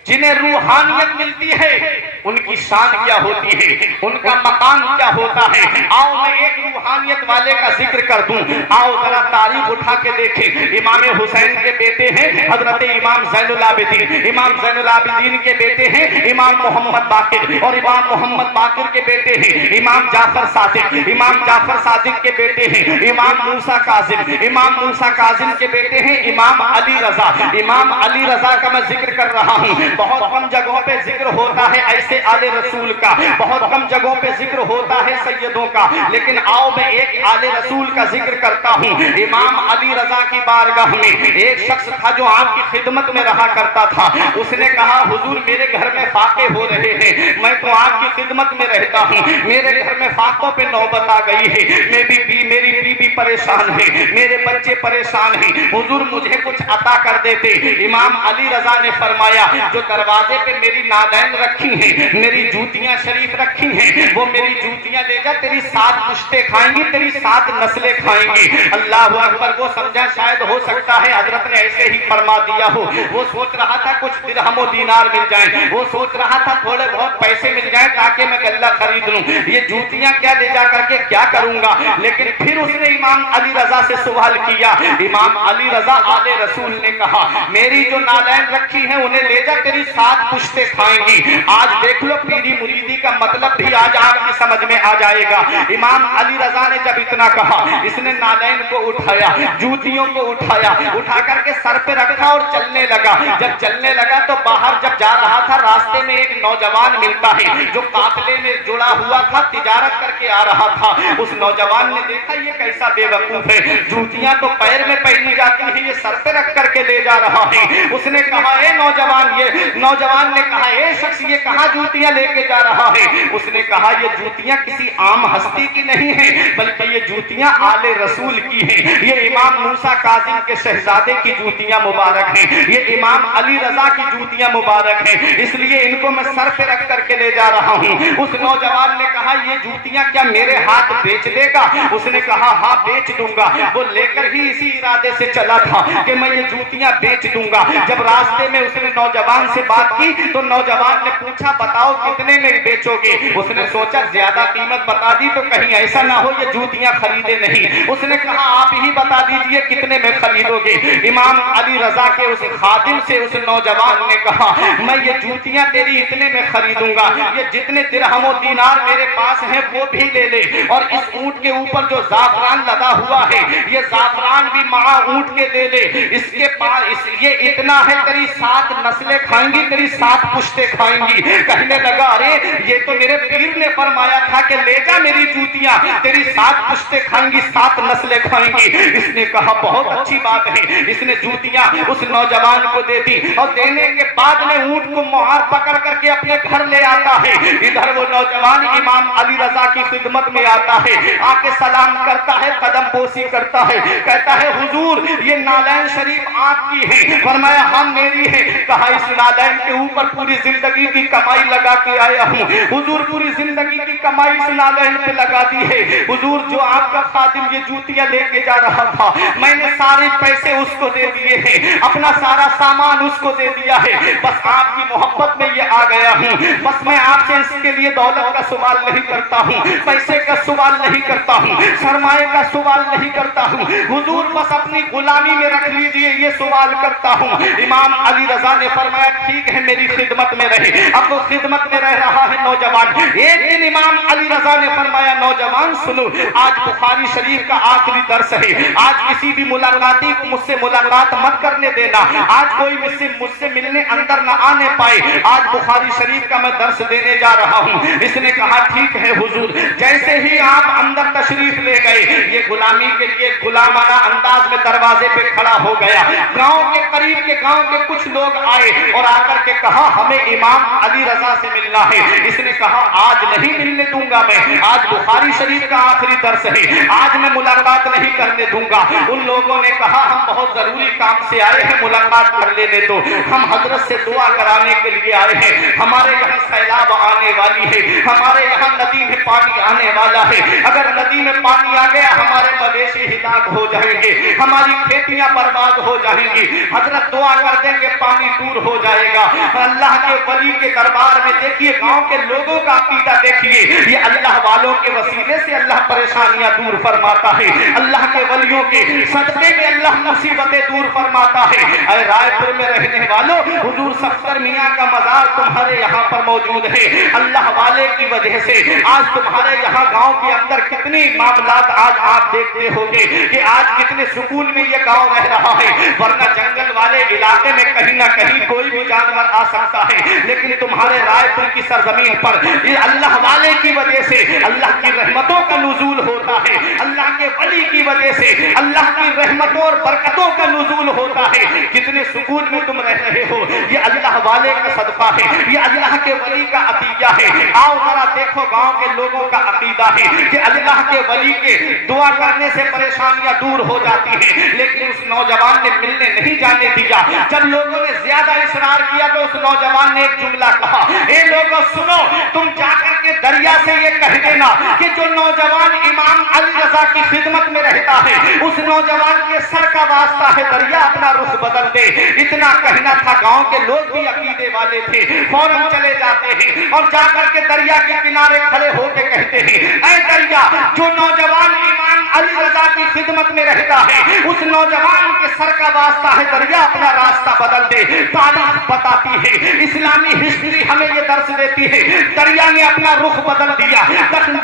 جنہیں روحانیت ملتی ہے ان کی شان کیا ہوتی ہے, ان کا مقام کیا ہوتا ہے. آؤ میں ایک روحانیت والے کا ذکر کر دوں. آؤ ذرا تاریخ اٹھا کے دیکھیں. امام حسین کے بیٹے ہیں حضرت امام زین العابدین, امام زین العابدین کے بیٹے ہیں امام محمد باقر, اور امام محمد باقر کے بیٹے ہیں امام جعفر صادق, امام جعفر صادق کے بیٹے ہیں امام موسیٰ کاظم, امام موسیٰ کاظم کے بیٹے ہیں امام علی رضا. امام علی رضا کا میں ذکر کر رہا ہوں. بہت کم جگہوں پہ ذکر ہوتا ہے ایسے آل رسول کا, بہت کم جگہوں پہ ذکر ہوتا ہے سیدوں کا, لیکن آؤ میں ایک آل رسول کا ذکر کرتا ہوں. امام علی رضا کی بارگاہ میں ایک شخص تھا جو آپ کی خدمت میں رہا کرتا تھا. اس نے کہا حضور میرے گھر میں فاقے ہو رہے ہیں, میں تو آپ کی خدمت میں رہتا ہوں, میرے گھر میں فاقوں پہ نوبت آ گئی ہے, میری بیوی پریشان ہے, میرے بچے پریشان ہیں, حضور مجھے کچھ عطا کر دیتے. امام علی رضا نے فرمایا جو دروازے پہ میری نالین رکھی ہیں, میری جوتیاں شریف رکھی ہیں, وہ میری جوتیاں لے جا, تیری 7 پشتیں کھائیں گی, تیری 7 نسلیں کھائیں گی. اللہ اکبر. وہ سمجھا شاید ہو سکتا ہے حضرت نے ایسے ہی فرما دیا ہو, وہ سوچ رہا تھا کچھ درہم و دینار مل جائیں, وہ سوچ رہا تھا تھوڑے بہت پیسے مل جائیں تاکہ میں غلہ خرید لوں, یہ جوتیاں کیا لے جا کر کے کیا کروں گا. لیکن پھر اس نے امام علی رضا سے سوال کیا. امام علی رضا آل رسول نے کہا میری جو نالین رکھی ہیں انہیں لے جا, تیری 7 پشتیں کھائیں گی. آج دیکھ لو پیری مریدی کا مطلب بھی آج آپ کی سمجھ میں آ جائے گا. امام علی رضا نے جب اتنا کہا, اس نے نالین کو اٹھایا, جوتیوں کو اٹھایا, اٹھا کر کے سر پہ رکھا اور چلنے لگا. جب چلنے لگا تو باہر جب جا رہا تھا راستے میں ایک نوجوان ملتا ہے جو قافلے میں جڑا ہوا تھا, تجارت کر کے آ رہا تھا. اس نوجوان نے دیکھا یہ کیسا بے وقوف ہے, جوتیاں تو پیر میں پہنی جاتی ہیں, یہ سر پہ رکھ کر کے لے جا رہا ہے. اس نے کہا اے نوجوان نے کہا اے شخص یہ کہاں جوتیاں لے کے جا رہا ہے. اس نے کہا یہ جوتیاں کسی عام ہستی کی نہیں ہیں بلکہ یہ جوتیاں آل رسول کی ہیں, یہ امام موسیٰ کاظم کے شہزادے کی جوتیاں مبارک ہیں, یہ امام علی رضا کی جوتیاں مبارک ہیں, اس لیے ان کو میں سر پہ رکھ کر کے لے جا رہا ہوں. اس نوجوان نے کہا یہ جوتیاں کیا میرے ہاتھ بیچ دے گا. اس نے کہا ہاں بیچ دوں گا. وہ لے کر ہی اسی ارادے سے چلا تھا کہ میں یہ جوتیاں بیچ دوں گا. جب راستے میں اس نے نوجوان سے بات کی تو نوجوان نے پوچھا بتاؤ کتنے میں بیچو گے. اس نے سوچا زیادہ قیمت بتا دی تو کہیں ایسا نہ ہو یہ جوتیاں خریدے نہیں. اس نے کہا آپ ہی بتا دیجئے کتنے میں خریدو گے. امام علی رضا کے اس خادم سے اس نوجوان نے کہا میں یہ جوتیاں تیری اتنے میں خریدوں گا, یہ جتنے درہم و دینار میرے پاس ہیں وہ بھی لے لے, اور اس اونٹ کے اوپر جو زعفران لگا ہوا ہے یہ زعفران بھی مع اونٹ کے لے لے. اس کے پاس یہ اتنا ہے, تیری 7 نسلیں کھائیں گی, تیری 7 پشتیں کھائیں گی. کہنے لگا ارے یہ تو میرے پیر نے فرمایا تھا کہ لے جا میری جوتیاں, تیری 7 پشتیں کھائیں گی, 7 نسلیں کھائیں گی. اس نے کہا بہت اچھی بات ہے. اس نے جوتیاں اس نوجوان کو دے دی اور دینے کے بعد میں اونٹ کو مہار پکڑ کر کے اپنے گھر لے آتا ہے. ادھر وہ نوجوان امام علی رضا کی خدمت میں آتا ہے, آ کے سلام کرتا ہے, قدم بوسی کرتا ہے, کہتا ہے حضور یہ نالین شریف آپ کی ہے. فرمایا ہم میری ہے. کہا اس نالین کے اوپر پوری زندگی کی کمائی لگا کے آیا ہوں. حضور پوری زندگی کی کمائی اس نالین پہ لگا دی ہے. حضور جو آپ کا خادم یہ جوتیاں لے کے جا رہا تھا میں نے سارے پیسے اس کو دے دیے ہیں, اپنا سارا سامان اس کو دے دیا ہے. بس آپ کی محبت میں یہ آ گیا ہوں. بس میں آپ سے اس کے لیے دولت کا سوال نہیں کرتا ہوں, پیسے کا سوال نہیں کرتا ہوں, سرمایہ کا سوال نہیں کرتا ہوں. حضور بس اپنی غلامی میں رکھ لیجئے یہ سوال کرتا ہوں. امام علی رضا نے فرمایا ٹھیک ہے میری خدمت میں رہے. اب وہ خدمت میں رہ رہا ہے نوجوان. ایک دن امام علی رضا نے فرمایا نوجوان سنو, آج بخاری شریف کا آخری درس ہے, آج کسی بھی ملاقاتی کو مجھ سے ملاقات مت کرنے دینا, آج کوئی مجھ سے ملنے اندر نہ آنے پائے, آج بخاری شریف کا میں درس دینے جا رہا ہوں. اس نے کہا ٹھیک ہے حضور. جیسے ہی آپ اندر تشریف لے گئے یہ غلامی کے لیے غلامانہ انداز میں دروازے پہ کھڑا ہو گیا. گاؤں کے قریب کے گاؤں کے کچھ لوگ آئے اور آ کر کے کہا ہمیں امام علی رضا سے ملنا ہے. اس نے کہا آج نہیں ملنے دوں گا میں, آج بخاری شریف کا آخری درس ہے, آج میں ملاقات نہیں کرنے دوں گا. ان لوگوں نے کہا ہم بہت ضروری کام سے آئے ہیں, ملاقات کر لینے دو, ہم حضرت سے دعا کرانے کے لیے آئے ہیں. ہمارے یہاں سیلاب آنے والی ہے, ہمارے یہاں ندی میں پانی آنے والا ہے. اگر ندی میں پانی آ گیا ہمارے مویشی ہلاک ہو جائیں گے, ہماری کھیتیاں برباد ہو جائیں گی. حضرت دعا کر دیں گے پانی دور ہو جائے گا. اللہ کے ولی کے دربار میں دیکھیے گاؤں کے لوگوں کا عقیدہ دیکھیے, یہ اللہ والوں کے وسیلے سے اللہ پریشانیاں دور فرماتا ہے, اللہ کے ولیوں کے صدقے میں اللہ مصیبتیں دور فرماتا ہے. اے رائے پور میں رہنے والوں, حضور سختر میاں کا مزار تمہارے یہاں پر موجود ہے. اللہ والے کی وجہ سے آج تمہارے یہاں گاؤں کے اندر کتنی معاملات آج آپ دیکھتے ہوگے کہ آج کتنے سکون میں یہ گاؤں رہ رہا ہے. ورنہ جنگل والے علاقے میں کہیں نہ کہیں کوئی بھی بھی جانور آ سکتا ہے، لیکن تمہارے رائے پور کی سرزمین پر یہ اللہ والے کی وجہ سے اللہ کی رحمتوں کا نزول ہوتا ہے، اللہ کے ولی کی وجہ سے اللہ کی رحمتوں اور برکتوں کا نزول ہوتا ہے۔ کتنے سکون میں تم رہ رہے ہو، یہ اللہ والے کا صدقہ ہے، یہ اللہ کے ولی کا عطیہ ہے۔ آؤ ذرا دیکھو گاؤں کے لوگوں کا عقیدہ ہے کہ اللہ کے ولی کے دعا کرنے سے پریشانیاں دور ہو جاتی ہیں، لیکن اس نوجوان نے ملنے نہیں جانے دیا۔ جب لوگوں نے زیادہ اصرار کیا تو اس نوجوان نے ایک جملہ کہا، اے لوگوں سنو، تم جا کر کے دریا سے یہ کہہ دینا کہ جو نوجوان امام علی رضا کی خدمت میں رہتا ہے اس نوجوان کے سر کا واسطہ ہے، دریا اپنا رخ بدل دے۔ اتنا کہنا تھا، گاؤں کے لوگ بھی عقیدے والے تھے، فوراً چلے جاتے ہیں اور جا کر کے دریا کے کنارے کھڑے ہو کے کہتے ہیں، اے دریا، جو نوجوان امام علی رضا کی خدمت میں رہتا ہے اس نوجوان کے سر کا واسطہ ہے، دریا اپنا راستہ بدل دے۔ تاریخ بتاتی ہے، اسلامی ہسٹری ہمیں یہ درس دیتی ہے، دریا نے اپنا رخ بدل دیا،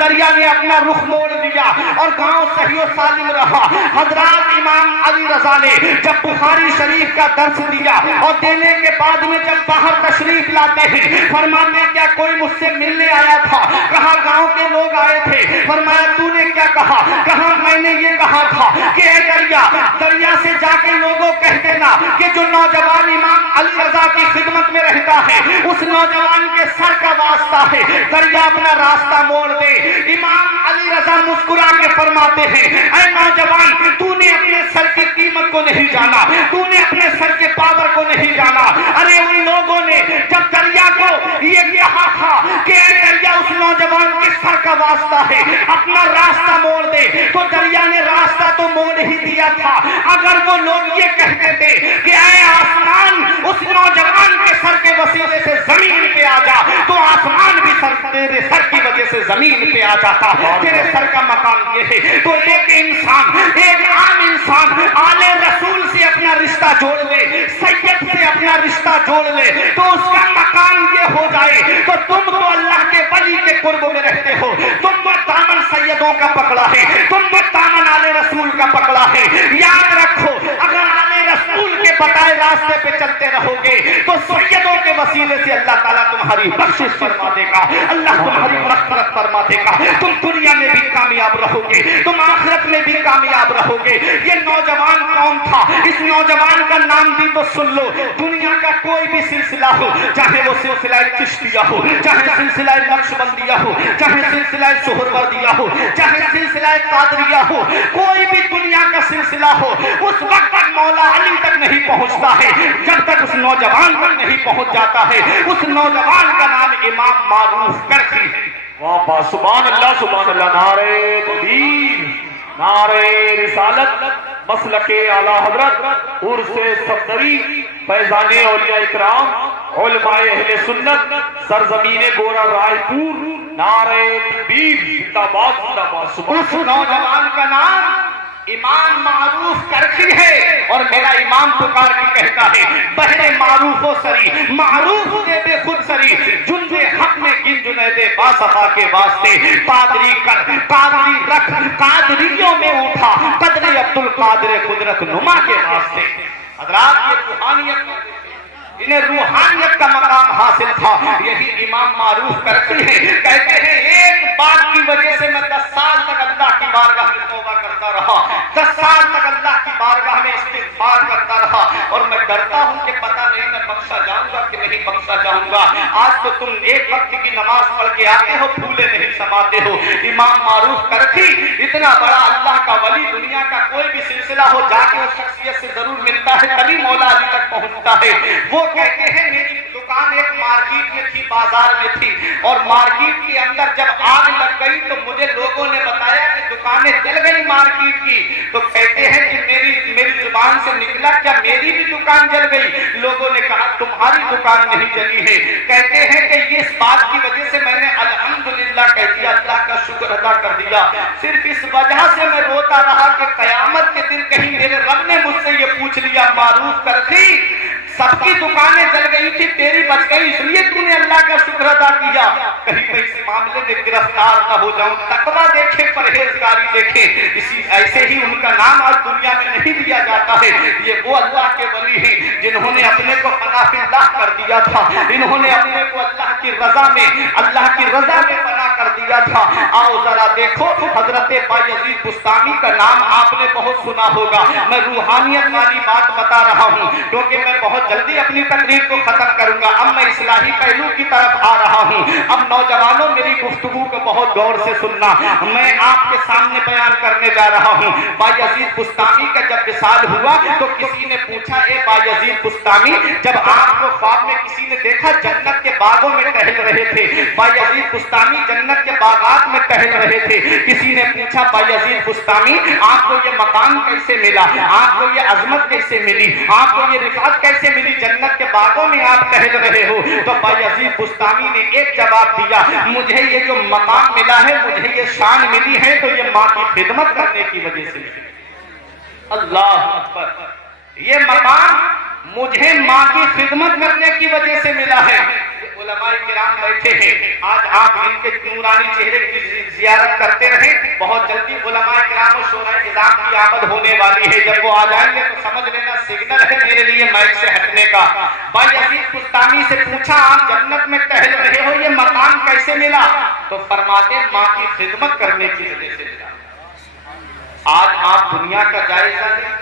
دریا نے اپنا رخ موڑ دیا اور گاؤں صحیح و سالم رہا۔ حضرات امام علی رضا نے جب بخاری شریف کا درس دیا اور دینے کے بعد میں جب باہر تشریف لاتے ہیں، فرماتے ہیں کیا کوئی مجھ سے ملنے آیا تھا؟ کہا گاؤں کے لوگ آئے تھے۔ فرمایا تو نے کیا کہا؟ کہا میں نے یہ کہا تھا کہ اے دریا، دریا سے جا کے لوگوں کہہ دینا کہ جو نوجوان امام علی رضا کی خدمت میں رہتا ہے اس نوجوان کے سر کا واسطہ ہے، دریا اپنا راستہ موڑ دے۔ امام علی رضا مسکرا کے فرماتے ہیں، اے نوجوان، تو نے اپنے سر کی قیمت کو نہیں جانا، تو نے اپنے سر کے پاور کو نہیں جانا۔ ارے ان لوگوں نے جب دریا کو یہ کہا تھا کہ اے دریا، اس نوجوان کے سر کا واسطہ ہے، اپنا راستہ موڑ دے، تو دریا نے راستہ تو موڑ ہی دیا تھا۔ اگر وہ لوگ یہ کہتے تھے کہ اے آسمان، اس نوجوان کے سر کے وسیلے سے زمین پہ آ جا، تو آسمان بھی تیرے سر کی وجہ سے زمین پہ آ جاتا۔ تیرے سر کا مقام یہ ہے۔ تو ایک انسان، ایک عام انسان آلے رسول سے اپنا رشتہ جوڑ لے، سید سے اپنا رشتہ جوڑ لے تو اس کا مقام یہ ہو جائے۔ تو تم تو اللہ کے ولی کے قرب میں رہتے ہو، تم وہ دامن سیدوں کا پکڑا ہے، تم وہ دامن آلے رسول کا پکڑا ہے۔ یاد رکھو، اگر آلے رسول کے بتائے راستے پہ چلتے رہو گے تو سیدوں کے وسیلے سے اللہ تعالیٰ تمہاری بخشش فرما دے گا، اللہ تمہاری مغفرت فرما دے گا۔ تم دنیا میں بھی کامیاب رہو گے، تم آخرت میں بھی کامیاب رہو گے۔ یہ نوجوان کون تھا؟ اس نوجوان کا نام بھی تو سن لو۔ دنیا کا کوئی بھی سلسلہ ہو، چاہے وہ سلسلہ چشتیہ ہو، چاہے سلسلہ نقشبندیہ ہو، چاہے سلسلہ سہروردیہ ہو، چاہے سلسلہ قادریہ ہو، کوئی بھی دنیا کا سلسلہ ہو، اس وقت تک مولا علی تک نہیں پہنچتا ہے جب تک اس نوجوان تک نہیں پہنچ جاتا ہے۔ اس نوجوان کا نام امام معروف کرخی ہے۔ واہ، سبحان اللہ، سبحان اللہ، نعرہ تکبیر، نعرہ رسالت، مسلک اعلی حضرت، عرس صفدری، فیضان اولیاء اکرام، علماء اہل سنت، سرزمین گورا رائے پور، نعرہ تکبیر، زندہ باد، زندہ باد۔ اس نوجوان کا نام امام معروف کرخی ہے، اور میرا امام پکار کے کہتا ہے، بہر معروف و سری، معروف دے بے خود سری، جن دے حق میں گن جنید باصفا کے واسطے، پادری کر، قادری رکھ، قادریوں میں اٹھا، قدر عبدالقادر قدرت نما کے واسطے۔ حضرات، یہ روحانیت، انہیں روحانیت کا مقام حاصل تھا، یہی امام معروف کرتے ہیں۔ کہتے ہیں ایک بات کی وجہ سے میں 10 سال تک اللہ کی بارگاہ میں توبہ کرتا رہا، 10 سال تک اللہ کی بارگاہ میں استغفار کرتا رہا، اور میں ڈرتا ہوں کہ پتہ نہیں میں بخشا جاؤں گا کہ نہیں بخشا جاؤں گا۔ آج تو تم ایک وقت کی نماز پڑھ کے آتے ہو، پھولے نہیں سماتے ہو۔ امام معروف کرتی، اتنا بڑا اللہ کا ولی، دنیا کا کوئی بھی سلسلہ ہو، جا کے اس شخصیت سے ضرور ملتا ہے، تبھی مولا علی تک پہنچتا ہے۔ وہ کہتے ہیں میری دکان ایک مارکیٹ میں تھی، بازار میں تھی، اور مارکیٹ کے اندر جب آگ لگ گئی تو مجھے لوگوں نے بتایا کہ دکانیں جل گئی مارکیٹ کی۔ تو کہتے ہیں کہ میری زبان سے نکلا کیا میری بھی دکان جل گئی؟ لوگوں نے کہا تمہاری دکان نہیں جلی ہے۔ کہتے ہیں کہ اس بات کی وجہ سے میں نے الحمدللہ کہہ دیا، اللہ کا شکر ادا کر دیا۔ صرف اس وجہ سے میں روتا رہا کہ قیامت کے دن کہیں میرے رب نے مجھ سے یہ پوچھ لیا، معروف کرتی سب کی دکانیں جل گئی تھی، تیری بچ گئی، اس لیے تو نے اللہ کا شکر ادا کیا۔ کہیں میں اس معاملے میں گرفتار نہ ہو جاؤں۔ تقویٰ دیکھے، پرہیزگاری دیکھے، اسی ایسے ہی ان کا نام آج دنیا میں نہیں لیا جاتا ہے۔ یہ وہ اللہ کے ولی ہیں جنہوں نے اپنے کو فنا فی اللہ کر دیا تھا، انہوں نے اپنے کو اللہ کی رضا میں فنا کر دیا تھا۔ آؤ ذرا دیکھو، حضرت بایزید بستامی کا نام آپ نے بہت سنا ہوگا۔ میں روحانیت والی بات بتا رہا ہوں کیونکہ میں بہت جلدی اپنی تقریر کو ختم کروں گا۔ اب میں اصلاحی پہلو کی طرف آ رہا ہوں۔ اب نوجوانوں میری گفتگو کو بہت غور سے سننا، میں آپ کے سامنے بیان کرنے جا رہا ہوں۔ بایزید بستامی کا جب وصال ہوا تو کسی نے پوچھا، اے بایزید بستامی، جب آپ کو خواب میں کسی نے دیکھا جنت کے باغوں میں ٹہل رہے تھے، بایزید بستامی جنت کے باغات میں ٹہل رہے تھے، کسی نے پوچھا بایزید بستامی آپ کو یہ مقام کیسے ملا، آپ کو یہ عظمت کیسے ملی، آپ کو یہ رفعت کیسے ملی، جنت کے باغوں میں آپ ٹہل رہے ہو؟ تو بایزید بستامی نے ایک جواب دیا، مجھے یہ جو مقام ملا ہے، مجھے یہ شان ملی ہے تو یہ ماں کی خدمت کرنے کی وجہ سے ملی۔ اللہ اکبر! یہ مقام مجھے ماں کی خدمت کرنے کی وجہ سے ملا ہے۔ علماء کرام بیٹھے ہیں، آج آپ ان کے نورانی چہرے کی زیارت کرتے رہیں۔ بہت جلدی علماء کرام و شورائے نظام کی آمد ہونے والی ہے، جب وہ آ جائیں گے تو سمجھ لینا سگنل ہے میرے لیے مائک سے ہٹنے کا۔ بایزید بستامی سے پوچھا، آپ جنت میں ٹہل رہے ہو، یہ مقام کیسے ملا؟ تو فرماتے ماں کی خدمت کرنے کی وجہ سے ملا۔ آج آپ دنیا کا جائزہ لیں،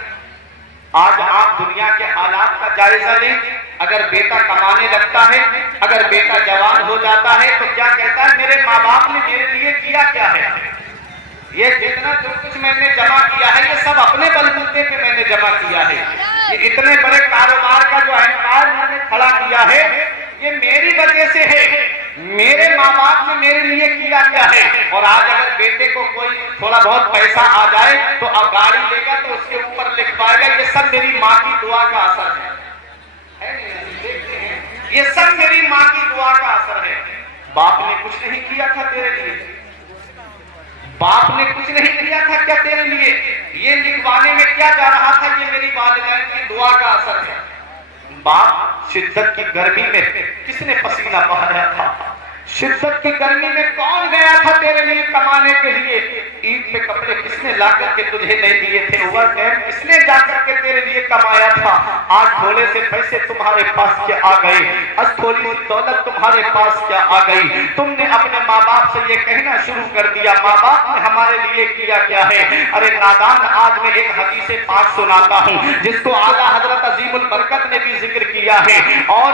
آج آپ دنیا کے حالات کا جائزہ لیں۔ اگر بیٹا کمانے لگتا ہے، اگر بیٹا جوان ہو جاتا ہے تو کیا کہتا ہے، میرے ماں باپ نے میرے لیے کیا کیا ہے؟ یہ جتنا جو کچھ میں نے جمع کیا ہے یہ سب اپنے بلبوتے پہ میں نے جمع کیا ہے۔ یہ اتنے بڑے کاروبار کا جو امپائر میں نے کھڑا کیا ہے یہ میری وجہ سے ہے، میرے ماں باپ نے میرے لیے کیا کیا ہے۔ اور آج اگر بیٹے کو کوئی تھوڑا بہت پیسہ آ جائے تو اب گاڑی لے گا تو اس کے اوپر لکھ پائے گا یہ سب میری ماں کی دعا کا اثر ہے، یہ سب میری ماں کی دعا کا اثر ہے۔ باپ نے کچھ نہیں کیا تھا تیرے لیے، باپ نے کچھ نہیں کیا تھا کیا تیرے لیے؟ یہ لکھوانے میں کیا جا رہا تھا، یہ میری والدین کی دعا کا اثر ہے۔ باپ شدت کی گرمی میں کس نے پسینہ بہایا تھا؟ شدت کی گرمی میں کون گیا تھا تیرے لیے کمانے کے لیے؟ عید پہ کپڑے کس نے لا کر کے تجھے نہیں دیے تھے؟ اوور ٹائم کس نے جا کر کے تیرے لیے کمایا تھا؟ آج تھوڑے سے پیسے تمہارے پاس کیا آ گئے، آج تھوڑی سی دولت تمہارے پاس کیا آ گئی؟ تم نے اپنے ماں باپ سے یہ کہنا شروع کر دیا ماں باپ نے ہمارے لیے کیا کیا ہے۔ ارے نادان، آج میں ایک حدیث پاک سناتا ہوں جس کو اعلیٰ حضرت عظیم البرکت نے بھی ذکر کیا ہے اور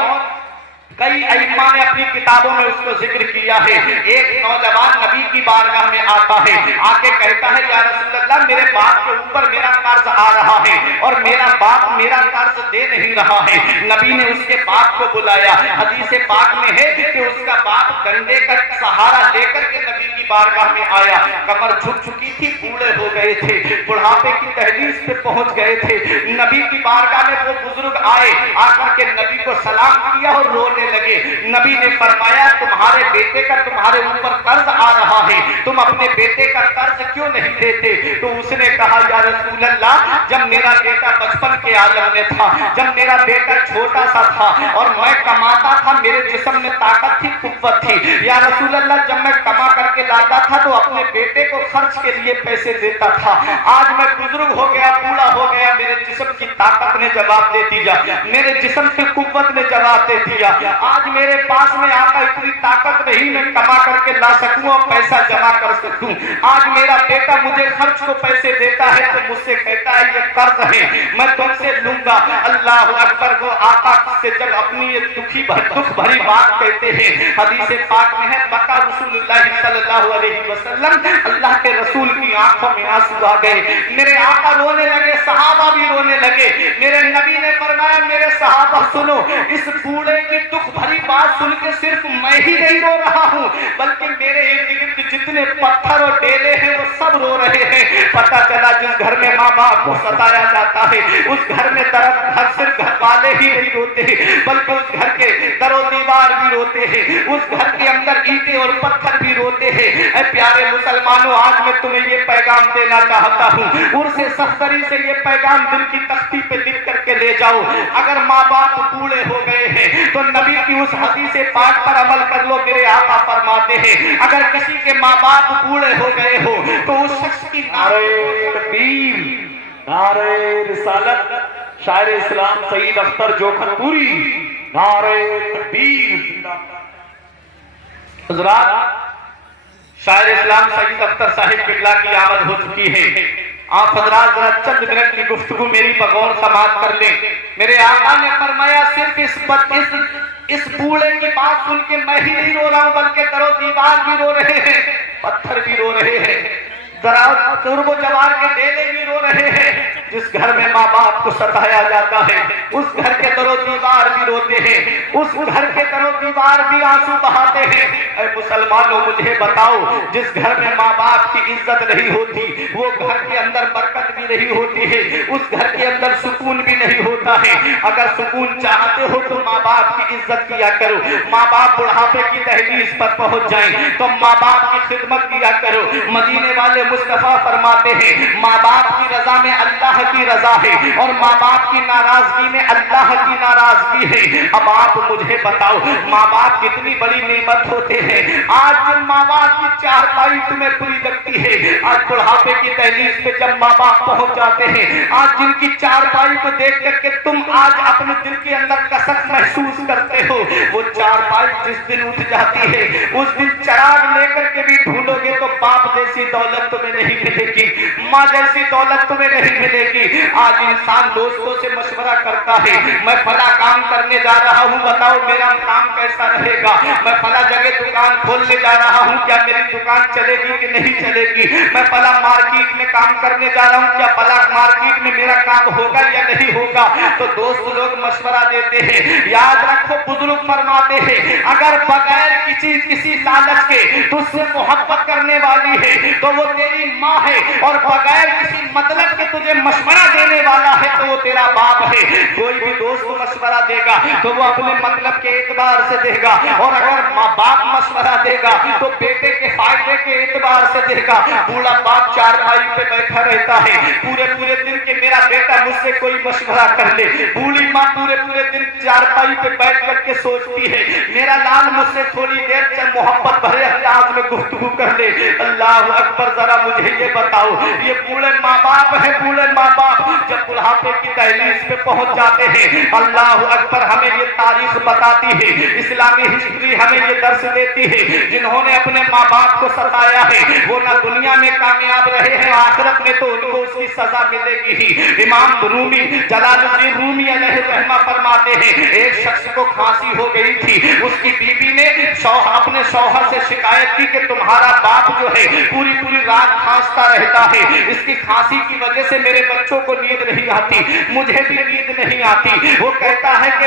کئی ائمہ نے اپنی کتابوں میں اس کو ذکر کیا ہے۔ ایک نوجوان نبی کی بارگاہ میں آتا ہے، آ کے کہتا ہے یا رسول اللہ میرے باپ کے اوپر میرا قرض آ رہا ہے اور میرا باپ میرا قرض دے نہیں رہا ہے۔ نبی نے اس کے باپ کو بلایا، حدیث پاک میں ہے کہ اس کا باپ ڈنڈے کا سہارا لے کر کے نبی کی بارگاہ میں آیا، کمر جھک چکی تھی، بوڑھے ہو گئے تھے، بڑھاپے کی دہلیز پہ پہنچ گئے تھے۔ نبی کی بارگاہ میں وہ بزرگ آئے، آ کر کے نبی کو سلام کیا اور رونے لگے۔ نبی نے فرمایا تمہارے بیٹے کا تمہارے اوپر قرض آ رہا ہے، تم اپنے بیٹے کا قرض کیوں نہیں دیتے؟ تو اس نے کہا یا رسول اللہ جب میرا بیٹا بچپن کے عالم میں تھا، جب میرا بیٹا چھوٹا سا تھا اور میں کماتا تھا، میرے جسم میں طاقت تھی، قوت تھی، یا رسول اللہ جب میں کما کر کے لاتا تھا تو اپنے بیٹے کو خرچ کے لیے پیسے دیتا تھا۔ آج میں بزرگ ہو گیا، بوڑھا ہو گیا، میرے جسم کی طاقت نے جواب دے دیا، میرے جسم کی قوت نے جواب دے دیا، آج میرے پاس میں آقا اتنی طاقت نہیں میں کما کر کے لا سکوں اور پیسہ جمع کر سکوں۔ آج میرا بیٹا مجھے خرچ کو پیسے دیتا ہے تو مجھ سے کہتا ہے یہ قرض ہے میں تم سے لوں گا۔ اللہ اکبر! وہ آقا سے جب اپنی یہ دکھ بھری بات کہتے ہیں، حدیث پاک میں ہے بقا رسول اللہ صلی اللہ علیہ وسلم، اللہ کے رسول کی آنکھوں میں آنسو آ گئے، میرے آقا رونے لگے، صحابہ بھی رونے لگے۔ میرے نبی نے فرمایا میرے صحابہ سنو، اس بوڑھے کی دکھ بھری بات سن کے صرف میں ہی نہیں رو رہا ہوں بلکہ میرے ارد گرد جتنے پتھر اور ڈیلے ہیں وہ سب رو رہے ہیں۔ پتہ چلا جس گھر میں ماں باپ کو ستایا جاتا ہے اس گھر میں گھر صرف گھر والے ہی نہیں روتے ہیں بلکہ اس گھر کے در و دیوار بھی روتے ہیں، اس گھر کے اندر اینٹیں اور پتھر بھی روتے ہیں۔ اے پیارے مسلمانوں، آج میں تمہیں یہ پیغام دینا چاہتا ہوں، عرس صفدری سے یہ پیغام نام دل کی تختی پہ لکھ کر کے لے جاؤ. اگر ماں باپ بوڑھے ہو گئے ہیں تو نبی کی اس حدیث پاک پر عمل کر لو. میرے آقا فرماتے ہیں اگر کسی کے ماں باپ بوڑھے ہو گئے ہو تو اس شخص کی نعرہ تکبیر، نعرہ رسالت، شاعر اسلام سعید اختر جوکھن پوری، نعرہ تکبیر. حضرات، شاعر اسلام سعید اختر صاحب قبلہ کی آمد ہو چکی ہے. آپ حضرات ذرا چند منٹ کی گفتگو میری بغور سماعت کر لیں. میرے آقا نے فرمایا صرف اس بوڑھے کی بات سن کے میں ہی نہیں رو رہا ہوں بلکہ در و دیوار بھی رو رہے ہیں، پتھر بھی رو رہے ہیں، ترب و جوار کے ڈیلے بھی رو رہے ہیں. جس گھر میں ماں باپ کو ستایا جاتا ہے اس گھر کے در و دیوار بھی روتے ہیں، اس گھر کے در و دیوار بھی آنسو بہاتے ہیں. اے مسلمانوں مجھے بتاؤ، جس گھر میں ماں باپ کی عزت نہیں ہوتی وہ گھر کے اندر برکت بھی نہیں ہوتی ہے، اس گھر کے اندر سکون بھی نہیں ہوتا ہے. اگر سکون چاہتے ہو تو ماں باپ کی عزت کیا کرو. ماں باپ بڑھاپے کی دہلیز پر پہنچ جائیں تو ماں باپ کی خدمت کیا کرو. مدینے والے مصطفیٰ فرماتے ہیں ماں باپ کی رضا میں اللہ کی رضا ہے اور ماں باپ کی ناراضگی میں اللہ کی ناراضگی ہے. اب آپ مجھے بتاؤ ماں باپ کتنی بڑی نعمت ہوتے ہیں. آج جن ماں باپ کی چارپائی تمہیں پوری لگتی ہے، آج بڑھاپے کی دہلیز پہ جب ماں باپ پہنچ جاتے ہیں، آج جن کی چارپائی کو دیکھ کر کے تم آج اپنے دل کے اندر کسک محسوس کرتے ہو، وہ چارپائی جس دن اٹھ جاتی ہے اس دن چراغ لے کر کے بھی ڈھونڈو گے تو باپ جیسی دولت تمہیں نہیں ملے گی، ماں جیسی دولت تمہیں نہیں ملے گی. آج انسان دوستوں سے مشورہ کرتا ہے میں فلاں کام کرنے جا رہا ہوں، بتاؤ میرا کام کیسا رہے گا. میں فلاں جگہ دکان کھولنے جا رہا ہوں، کیا میری دکان چلے گی کہ نہیں چلے گی. میں فلاں مارکیٹ میں کام کرنے جا رہا ہوں، کیا فلاں مارکیٹ میں میرا کام ہوگا یا نہیں ہوگا. تو دوست لوگ مشورہ دیتے ہیں. یاد رکھو بزرگ فرماتے ہیں اگر بغیر کسی لالچ کے تجھ سے محبت کرنے والی ہے تو وہ تیری ماں ہے، اور بغیر کسی مطلب کے تجھے مشورہ دینے والا ہے تو وہ تیرا باپ ہے. کوئی بھی دوست مشورہ دے گا تو وہ اپنے مطلب کے اعتبار سے دے گا، اور اگر ماں باپ مشورہ دے گا تو بیٹے کے فائدے کے اعتبار سے دے گا. بوڑھا باپ چارپائی پہ بیٹھا رہتا ہے پورے دن کہ میرا بیٹا مجھ سے کوئی مشورہ کر لے. بوڑھی ماں پورے دن چارپائی پہ بیٹھ کر کے سوچتی ہے میرا لال مجھ سے تھوڑی دیر چند محبت بھرے انداز میں گفتگو کر لے. اللہ اکبر. ذرا مجھے یہ بتاؤ یہ بوڑھے ماں باپ ہیں، بوڑھے ماں باپ جب بڑھاپے کی دہلیز پہ پہنچ جاتے ہیں، اللہ اکبر، ہمیں یہ تاریخ بتاتی ہے، اسلامی ہسٹری ہمیں یہ درس دیتی ہے جنہوں نے اپنے ماں باپ کو ستایا ہے وہ نہ دنیا میں کامیاب رہے ہیں، آخرت میں تو ان کو اس کی سزا ملے گی ہی. امام رومی جلال الدین رومی علیہ الرحمہ فرماتے ہیں ایک شخص کو کھانسی ہو گئی تھی. اس کی بیوی نے اپنے شوہر سے شکایت کی کہ تمہارا باپ جو ہے پوری رات کھانستا رہتا ہے، اس کی کھانسی کی وجہ سے میرے بچوں کو نیند نہیں آتی، مجھے بھی نیند نہیں آتی. وہ کہتا ہے کہ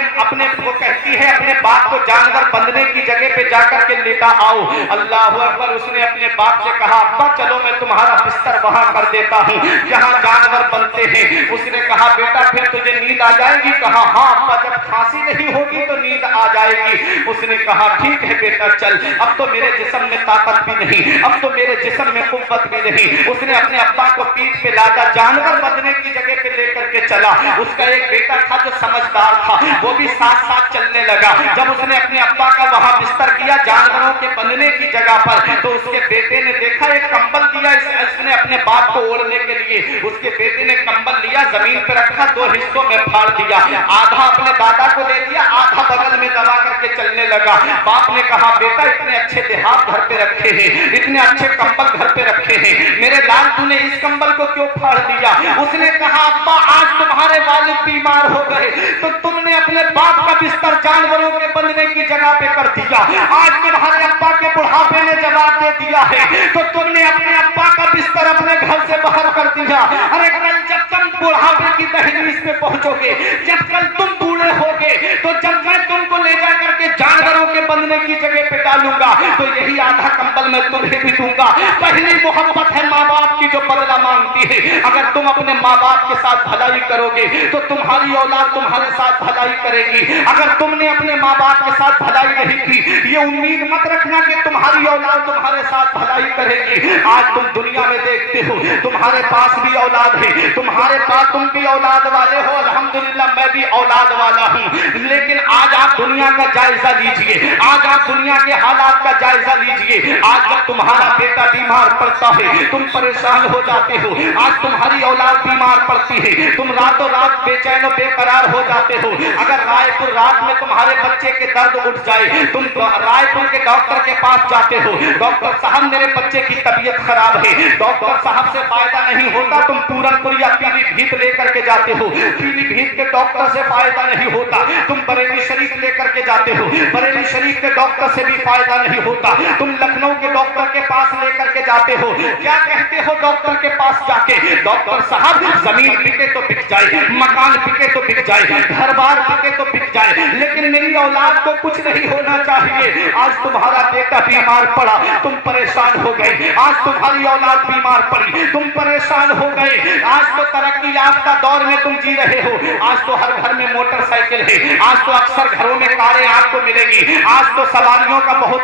وہ کہتی ہے اپنے باپ کو جانور بندنے کی جگہ پہ جا کر کے لیٹا آؤ. اللہ اکبر. اس نے اپنے باپ سے کہا ابا چلو میں تمہارا بستر وہاں کر دیتا ہوں جہاں جانور بنتے ہیں. اس نے کہا بیٹا پھر تجھے نیند آ جائے گی؟ کہا ہاں ابا جب کھانسی نہیں ہوگی تو نیند آ جائے گی. اس نے کہا ٹھیک ہے بیٹا چل. اب تو میرے جسم میں طاقت بھی نہیں، اب تو میرے جسم میں قوت بھی نہیں. اس نے اپنے ابا کو پیٹھ پہ لادا جانور بندنے کی جگہ پہ لے کر کے چلا. اس کا ایک بیٹا تھا جو سمجھدار تھا، وہ بھی ساتھ چلنے لگا. جب اس نے اپنے ابا کا وہاں بستر کیا جانوروں کے بندنے کی جگہ پر تو اس کے بیٹے نے دیکھا ایک کمبل دیا اس نے اپنے باپ کو اوڑھنے کے لیے. اس کے بیٹے نے کمبل لیا زمین پہ رکھا، دو حصوں میں پھاڑ دیا، آدھا اپنے دادا کو دے دیا، آدھا بغل میں دبا کر کے چلنے لگا. باپ نے کہا بیٹا اتنے اچھے دیہات گھر پہ رکھے ہیں، اتنے اچھے کمبل گھر پہ رکھے ہیں، میرے لال تو نے اس کمبل کو کیوں پھاڑ دیا؟ اس نے کہا ابا آج تمہارے والد بیمار ہو گئے تو تم نے اپنے باپ کا بستر جانوروں کے بندنے کی جگہ پہ کر دیا. آج تمہارے ابا کے بڑھاپے نے جواب دے دیا ہے تو تم نے اپنے ابا کا بستر اپنے گھر سے باہر کر دیا. ارے کل جب تم بڑھاپے کی دہلیز پہ پہنچو گے، جب کل تم بوڑھے ہوگے تو جب میں تم کو لے جا کر کے جانوروں کے بندنے کی جگہ پہ ڈالوں گا تو یہی آدھا کمبل میں تمہیں بھی دوں گا. پہلی محبت ہے ماں باپ کی جو بدلہ مانگتی ہے. اگر تم اپنے ماں باپ کے ساتھ بھلائی کرو گے تو تمہاری اولاد تمہارے ساتھ بھلائی کرے گی۔ اگر تم نے اپنے ماں باپ کے ساتھ بھلائی نہیں کی، یہ امید مت رکھنا کہ تمہاری اولاد تمہارے ساتھ بھلائی کرے گی۔ آج تم دنیا میں دیکھتے ہو تمہارے پاس بھی اولاد ہے، تمہارے پاس تم بھی اولاد والے ہو، الحمدللہ میں بھی اولاد والا ہوں، لیکن آج آپ دنیا کا جائزہ لیجئے، آج آپ دنیا کے حالات کا جائزہ لیجئے۔ آج جب تمہارا بیٹا بیمار پڑتا ہے تم پریشان ہو جاتے ہو، آج تمہاری اولاد بیمار پڑتی ہے تم راتوں رات بے چین و بے قرار ہو جاتے ہو۔ اگر رائے پور رات میں تمہارے بچے کے درد اٹھ جائے تم رائے پور کے ڈاکٹر کے پاس جاتے ہو، ڈاکٹر صاحب میرے بچے کی طبیعت خراب ہے، ڈاکٹر صاحب سے فائدہ نہیں ہوتا، تم پورن پور یا پیلی بھیت لے کر کے جاتے ہو، پیلی بھیت کے ڈاکٹر سے فائدہ نہیں ہوتا، تم بریلی شریف لے کر کے جاتے ہو، بریلی شریف کے ڈاکٹر سے بھی فائدہ نہیں ہوتا، تم لکھنؤ کے ڈاکٹر کے پاس لے کر کے جاتے ہو، کیا کہتے ہو ڈاکٹر کے پاس جا کے؟ ڈاکٹر صاحب زمین بکے تو بک جائے، مکان بکے تو بک جائے، گھر بار بکے تو بک جائے، لیکن میری اولاد کو کچھ نہیں ہونا چاہیے۔ آج تمہارا بیٹا بیمار پڑا تم پریشان ہو گئے، آج تمہاری اولاد بیمار پڑی تم پریشان ہو گئے۔ آج تو ترقی یافتہ دور میں تم جی رہے ہو، آج تو ہر گھر میں موٹر سائیکل ہے، آج تو اکثر گھروں میں کاریں آپ کو ملے گی، آج تو سواریوں کا بہت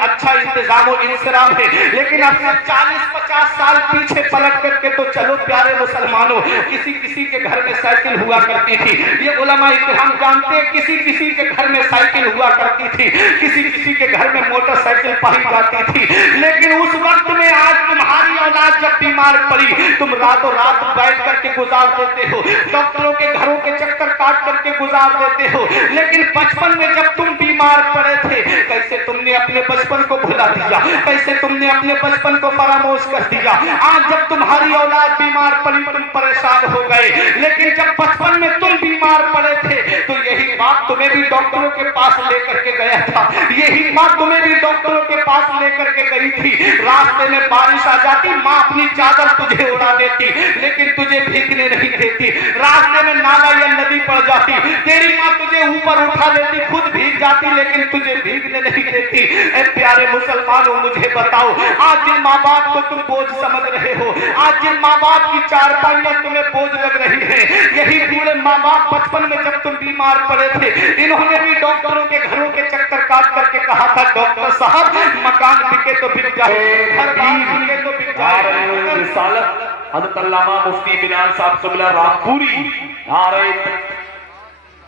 اچھا انتظام و انصراف ہے، لیکن اب 40-50 سال پیچھے پلٹ کر کے تو چلو پیارے مسلمانوں، کسی کسی کے گھر میں سائیکل ہوا کرتی تھی، یہ علماء کرام جانتے ہیں، کسی کسی کے گھر میں سائیکل ہوا کرتی تھی، کسی کسی کے گھر میں موٹر سائیکل پائی جاتی تھی، لیکن اس وقت میں آج تمہاری اولاد جب بیمار پڑی تم راتوں رات بیٹھ کر کے گزار دیتے ہو، ڈاکٹروں کے گھروں کے چکر کاٹ کر کے گزار دیتے ہو، لیکن بچپن میں جب تم بیمار پڑے تھے کیسے تم نے اپنے بچپن کو بھلا دیا، کیسے تم نے اپنے بچپن کو فراموش کر دیا۔ آج جب تمہاری اولاد بیمار پڑی تم پریشان ہو گئے، لیکن جب بچپن میں تم بیمار پڑے تھے تو یہی بات تمہیں بھی ڈاکٹروں کے پاس لے کر کے گیا تھا، یہی بات تمہیں بھی ڈاکٹروں کے پاس لے کر کے گئی تھی۔ راستے میں بارش آ جاتی ماں اپنی چادر تجھے اڑا دیتی لیکن تجھے بھیگنے نہیں دیتی، راستے میں نالا یا ندی پڑ جاتی تیری ماں تجھے اوپر اٹھا لیتی خود بھیگ جاتی لیکن تجھے بھیگنے نہیں دیتی۔ اے پیارے مسلمانوں مجھے بتاؤ، آج جن ماں باپ کو تم بوجھ سمجھ رہے ہو، آج جن ماں باپ کی چارپائیاں تمہیں بوجھ لگ رہی ہیں، یہی بوڑھے ماں باپ بچپن میں جب تم بیمار پڑے تھے انہوں نے بھی ڈاکٹروں کے گھروں کے چکر کاٹ کر کے کہا تھا ڈاکٹر صاحب مکان بکے تو بک جائے، گھر بار بکے تو بک جائے۔ رسالت حضرت علامہ مفتی بلال صاحب قبلہ رامپوری نعرہ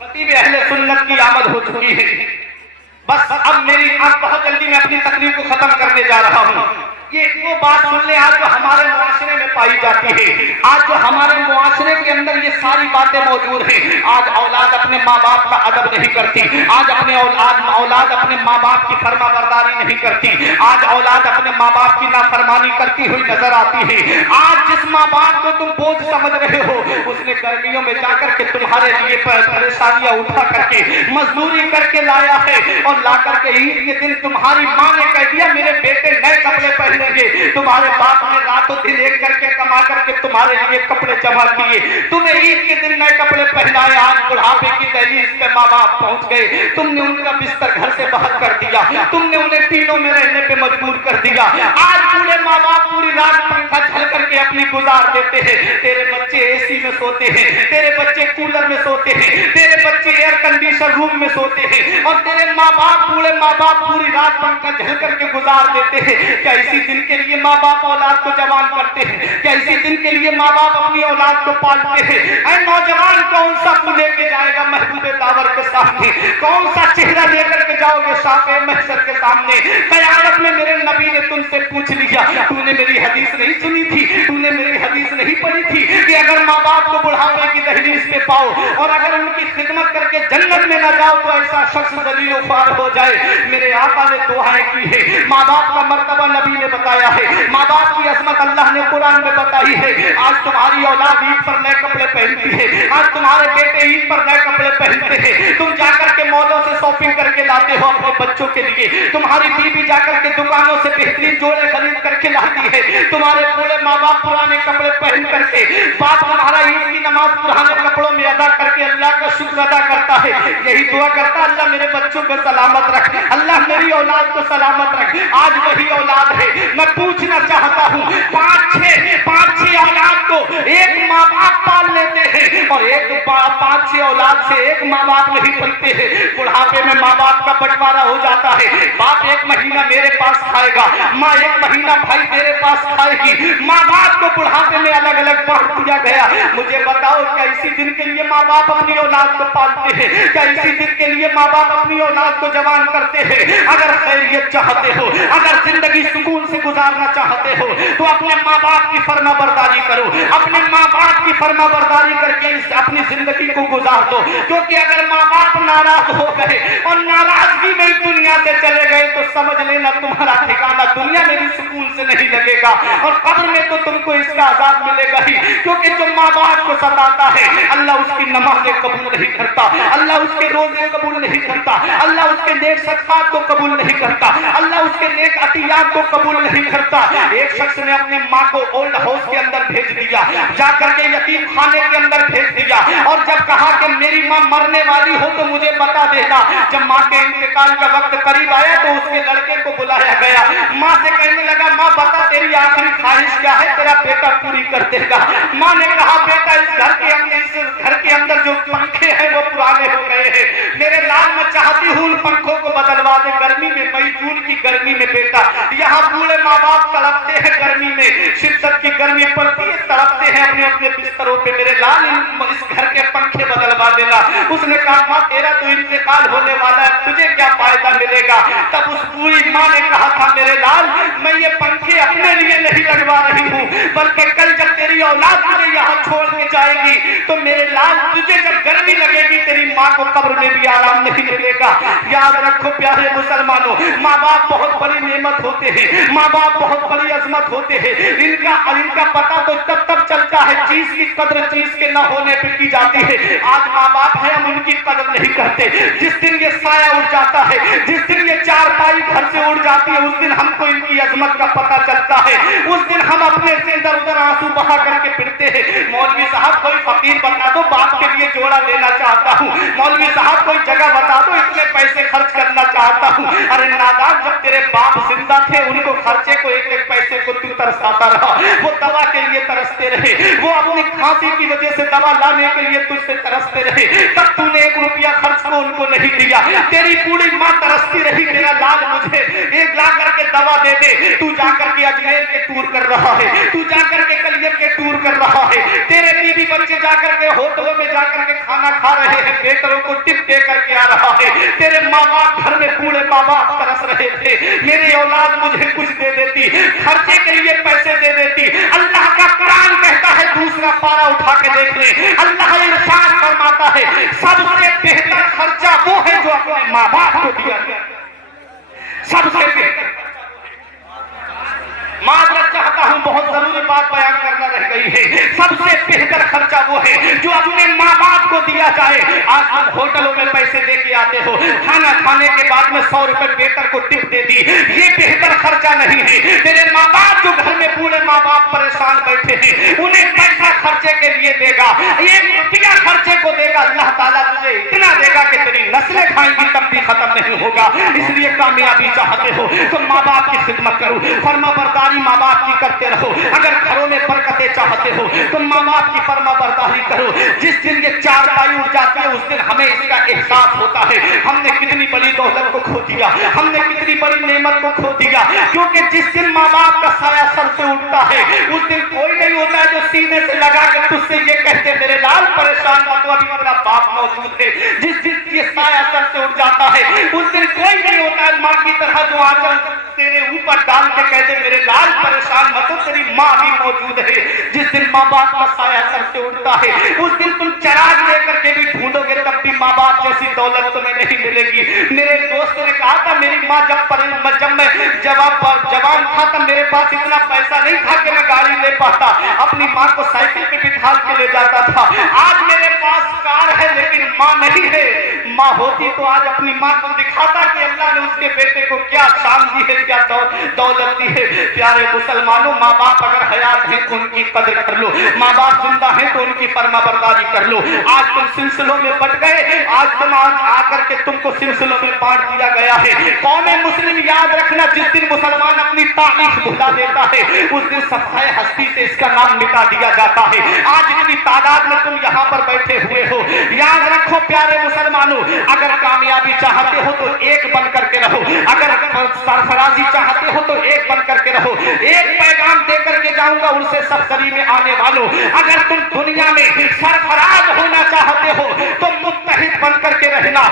خطیب اہل سنت کی آمد ہو چکی ہے۔ بس اب بہت جلدی میں اپنی تقریر کو ختم کرنے جا رہا ہوں۔ یہ وہ بات سن لیں آج جو ہمارے معاشرے میں پائی جاتی ہے، آج جو ہمارے معاشرے کے اندر یہ ساری باتیں موجود ہیں۔ آج اولاد اپنے ماں باپ کا ادب نہیں کرتی، آج اپنے اولاد اپنے ماں باپ کی فرما برداری نہیں کرتی، آج اولاد اپنے ماں باپ کی نافرمانی کرتی ہوئی نظر آتی ہے۔ آج جس ماں باپ کو تم بوجھ سمجھ رہے ہو اس نے گرمیوں میں جا کر کے تمہارے لیے پریشانیاں اٹھا کر کے مزدوری کر کے لایا ہے، اور لا کر کے عید کے دن تمہاری ماں نے کہہ دیا میرے بیٹے نئے کپڑے پہنے گے، تمہارے باپ نے راتوں دن ایک کر کے کما کر کے تمہارے لیے کپڑے جمع کیے، تمہیں عید کے دن نئے کپڑے پہنائے، آج بڑھاپے کی دہلیز پہ ماں باپ پہنچ گئے، تم نے ان کا بستر گھر سے باہر کر دیا، تم نے انہیں ٹینوں میں رہنے پہ مجبور کر دیا۔ آج بوڑھے ماں باپ پوری رات پنکھا جھل کر کے اپنی گزار دیتے ہیں، تیرے بچے اے سی میں سوتے ہیں، تیرے بچے کولر میں سوتے ہیں، تیرے بچے ایئر کنڈیشن روم میں سوتے ہیں، اور تیرے ماں باپ بوڑھے ماں باپ پوری رات پنکھا جھل کر کے گزار دیتے ہیں۔ کیا اسی دن کے لیے ماں باپ اولاد کو جوان کرتے ہیں؟ کیا اسی دن کے لیے ماں باپ اپنی اولاد کو پالتے ہیں؟ اے نوجوان کون سا منہ لے کے جائے گا محبوب داور کے سامنے؟ کون سا چہرہ لے کر کے جاؤ گے شافع محشر کے سامنے؟ قیامت میں میرے نبی نے تم سے پوچھ لیا تو نے میری حدیث نہیں سنی تھی، تو نے میری حدیث نہیں پڑھی تھی کہ اگر ماں باپ کو بڑھاپے کی دہلیز پہ پاؤ اور اگر ان کی خدمت کر کے جنت میں نہ جاؤ تو ایسا شخص ذلیل و خوار ہو جائے۔ میرے آقا نے دعائیں کی ہے، ماں باپ کا مرتبہ نبی نے بتایا ہے، ماں باپ کی عظمت اللہ نے قرآن میں بتائی ہے۔ آج تمہاری اولاد عید پر نئے کپڑے پہنتی ہے، آج تمہارے بیٹے عید پر نئے کپڑے پہنتے ہیں، تم جا کر کے مالوں سے شاپنگ کر کے لاتے ہو اپنے بچوں کے لیے، تمہاری بیوی جا کر کے دکانوں سے بہترین جوڑے خرید کر کے لاتی ہے، تمہارے بوڑھے ماں باپ پرانے کپڑے پہن کر کے باپ تمہارا عید کی نماز پرانے کپڑوں میں ادا کر کے اللہ کا شکر ادا کرتا ہے، یہی دعا کرتا اللہ میرے بچوں کو سلامت رکھ، اللہ میری اولاد کو سلامت رکھ۔ آج وہی اولاد ہے میں پوچھنا چاہتا ہوں، پانچ چھ اولاد کو ایک ماں باپ پال لیتے ہیں اور پانچ چھ اولاد سے ایک ماں باپ نہیں پلتے ہیں، بڑھاپے میں ماں باپ کا بٹوارا ہو جاتا ہے، باپ ایک مہینہ میرے پاس کھائے گا، ماں ایک مہینہ بھائی میرے پاس کھائے گی، ماں باپ کو بڑھاپے میں الگ الگ بانٹ دیا گیا۔ مجھے بتاؤ کیا اسی دن کے لیے ماں باپ اپنی اولاد کو پالتے ہیں؟ کیا اسی دن کے لیے ماں باپ اپنی اولاد کو جوان کرتے ہیں؟ اگر خیریت چاہتے ہو، اگر زندگی سکون سے گزارنا چاہتے ہو تو اپنے ماں باپ کی فرما برداری کرو، اپنے ماں باپ کی فرما برداری کر کے اپنی زندگی کو گزار دو، کیونکہ اگر ماں باپ ناراض ہو گئے اور ناراضگی میں دنیا سے چلے گئے تو سمجھ لینا تمہارا ٹھکانہ دنیا میں بھی سکون سے نہیں لگے گا، اور قبر میں تو تم کو اس کا عذاب ملے گا ہی، کیونکہ جو ماں باپ کو ستاتا ہے اللہ اس کی نمازیں قبول نہیں کرتا، اللہ اس کے روزے قبول نہیں کرتا، اللہ اس کے نیک صدقات کو قبول نہیں کرتا، اللہ اس کے نیک عطیات کو قبول نہیں کرتا۔ ایک شخص نے اپنے ماں کو اولڈ ہاؤس کے اندر بھیج دیا، جا کر کے یتیم خانے کے اندر بھیج دیا، اور جب کہا کہ میری ماں مرنے والی ہو تو مجھے بتا دینا، جب ماں کے انتقال کا وقت قریب آیا تو اس کے لڑکے کو بلایا گیا، ماں سے کہنے لگا ماں بتا تیری آخری خواہش کیا ہے، تیرا بیٹا پوری کر دے گا۔ ماں نے کہا بیٹا اس گھر کے اندر جو پنکھے ہیں وہ پرانے ہو گئے ہیں، میرے لال میں چاہتی ہوں ان پنکھوں کو بدلوا دے، گرمی میں مئی جون کی گرمی میں بیٹا یہاں بوڑھے ماں باپ تڑپتے ہیں، گرمی میں شدت کی گرمی پڑتی ہے، تڑپتے ہیں اپنے اپنے بستروں پہ، میرے لال اس گھر کے پنکھے بدلوا دینا۔ اس نے کہا ماں تیرا تو انتقال ہونے والا ہے، تجھے کیا فائدہ ملے گا؟ تب اس بوڑھی ماں نے کہا تھا میرے لال میں یہ پنکھے اپنے لیے نہیں لگوا رہی ہوں، بلکہ کل جب تیری اولاد مجھے یہاں چھوڑ کے جائے گی تو میرے لال تجھے جب گرمی لگے گی تیری ماں کو قبر میں بھی آرام نہیں ملے گا۔ یاد رکھو پیارے مسلمانوں، ماں باپ بہت بڑی نعمت ہوتے ہیں، ماں باپ بہت بڑی عظمت ہوتے ہیں، ان کا پتہ تو تب چلتا ہے، چیز کی قدر چیز کے نہ ہونے پہ کی جاتی ہے۔ آج ماں باپ ہیں ہم ان کی قدر نہیں کرتے، جس دن یہ سایہ اڑ جاتا ہے، جس دن یہ چارپائی گھر سے اڑ جاتی ہے، اس دن ہم کو ان کی عظمت کا پتہ چلتا ہے، اس دن ہم اپنے سے ادھر ادھر آنسو بہا کر کے پھرتے ہیں۔ مولوی صاحب کوئی فقیر بتا دو باپ کے لیے جوڑا دینا چاہتا ہوں، مولوی صاحب کوئی جگہ بتا دو اتنے پیسے خرچ کرنا چاہتا ہوں۔ ارے نادان جب تیرے باپ زندہ تھے ان کو خرچے کو ایک ایک پیسے کو تو ترساتا رہا، وہ دوا کے لیے ترستے رہے، وہ اپنی کھانسی کی وجہ سے دوا لانے کے لیے تجھ سے ترستے رہے، تب تو نے 1 روپیہ خرچ کو ان کو نہیں دیا۔ تیری بوڑھی ماں ترستی رہی میرا لال مجھے ایک لا کر کے دوا دے دے، تو جا کر کے اجمیر کے ٹور کر رہا ہے، تو جا کر کے کلیئر کے ٹور کر رہا ہے، تیرے بیوی بچے جا کر کے ہوٹلوں میں جا کر کے کھانا کھا رہے ہیں، ویٹروں کو ٹپ دے کر کے آ رہا ہے، تیرے ماں باپ گھر میں بوڑھے ماں باپ ترس رہے تھے، میری اولاد مجھے کچھ دے دیتی، خرچے کے لیے پیسے دے دیتی۔ اللہ کا قرآن کہتا ہے دوسرا پارا اٹھا کے دیکھ لیں، اللہ ارشاد فرماتا ہے سب سے بہتر خرچہ وہ ہے جو اپنے ماں باپ کو دیا گیا، سب سے بہتر۔ معذرت چاہتا ہوں بہت ضروری بات بیان کرنا رہ گئی ہے، سب سے بہتر خرچہ وہ ہے جو اپنے ماں باپ کو دیا جائے۔ آج ہم ہوٹلوں میں پیسے دے کے آتے ہو، کھانا کھانے کے بعد میں 100 روپے ویٹر کو ٹپ دے دی، یہ بہتر خرچہ نہیں ہے۔ تیرے ماں باپ جو گھر میں بوڑھے ماں باپ پریشان بیٹھے ہیں انہیں پیسہ خرچے کے لیے دے گا، 1 روپیہ خرچے کو دے گا، اللہ تعالیٰ تجھے اتنا دے گا کہ تیری نسلیں کھائیں گی تب بھی ختم نہیں ہوگا۔ اس لیے کامیابی چاہتے ہو تو ماں باپ کی خدمت کرو، فرما برداری ماں باپ کی کرتے رہو، اگر گھروں میں برکتیں چاہتے ہو تو ماں باپ کی فرما برداری کرو۔ جس دن یہ چارپائی اٹھ جاتی ہے اس دن ہمیں اس کا احساس ہوتا ہے ہم نے کتنی بڑی دولت کو کھو دیا، ہم نے کتنی بڑی نعمت کو کھو دیا، کیونکہ جس دن ماں باپ کا سایہ سر سے اٹھتا ہے اس دن کوئی نہیں ہوتا ہے جو سینے سے لگا کے تجھ سے یہ کہتے میرے لال پریشان نہ تو ابھی میرا باپ موجود ہے۔ جس دن یہ سایہ سر سے اٹھ جاتا ہے اس دن کوئی نہیں ہوتا ہے ماں کی طرح جو آنچل تیرے اوپر ڈال کے کہتے میرے لال پریشان مت ہو، تیری ماں بھی موجود ہے۔ جس دن ماں باپ کا سایہ سر سے اٹھتا ہے اس دن تم چراغ لے کر کے بھی ڈھونڈو گے تب بھی ماں باپ جیسی دولت تمہیں نہیں ملے گی۔ میرے دوست نے کہا تھا میری ماں جب میں جوان تھا تب میرے پاس اتنا پیسہ نہیں تھا کہ میں گاڑی لے پاتا، اپنی ماں کو سائیکل پہ بٹھا کے لے جاتا تھا۔ آج میرے پاس کار ہے لیکن ماں نہیں ہے، ماں ہوتی تو آج اپنی ماں کو دکھاتا کہ اللہ نے اس کے بیٹے کو کیا شان دی ہے، کیا دولت دی ہے۔ پیارے مسلمانوں، ماں باپ اگر حیات ہیں تو ان کی قدر کر لو، ماں باپ زندہ ہیں تو ان کی فرما برداری کر لو۔ آج تم سلسلوں میں بٹ گئے، آج آ کر کے تم کو سلسلوں میں بانٹ دیا گیا ہے۔ قوم مسلم یاد رکھنا، جس دن مسلمان اپنی تاریخ بھلا دیتا ہے اس دن صفحہ ہستی سے اس کا نام مٹا دیا جاتا ہے۔ آج اتنی تعداد میں تم یہاں پر بیٹھے ہوئے ہو، یاد رکھو پیارے مسلمانوں، اگر کامیابی چاہتے ہو تو ایک بن کر کے رہو، اگر سرفرازی چاہتے ہو تو ایک بن کر کے رہو۔ ایک پیغام دے کر کے جاؤں گا ان سے سفری میں آنے والوں، اگر تم دنیا میں سرفراز ہونا چاہتے ہو تو متحد بن کر کے رہنا۔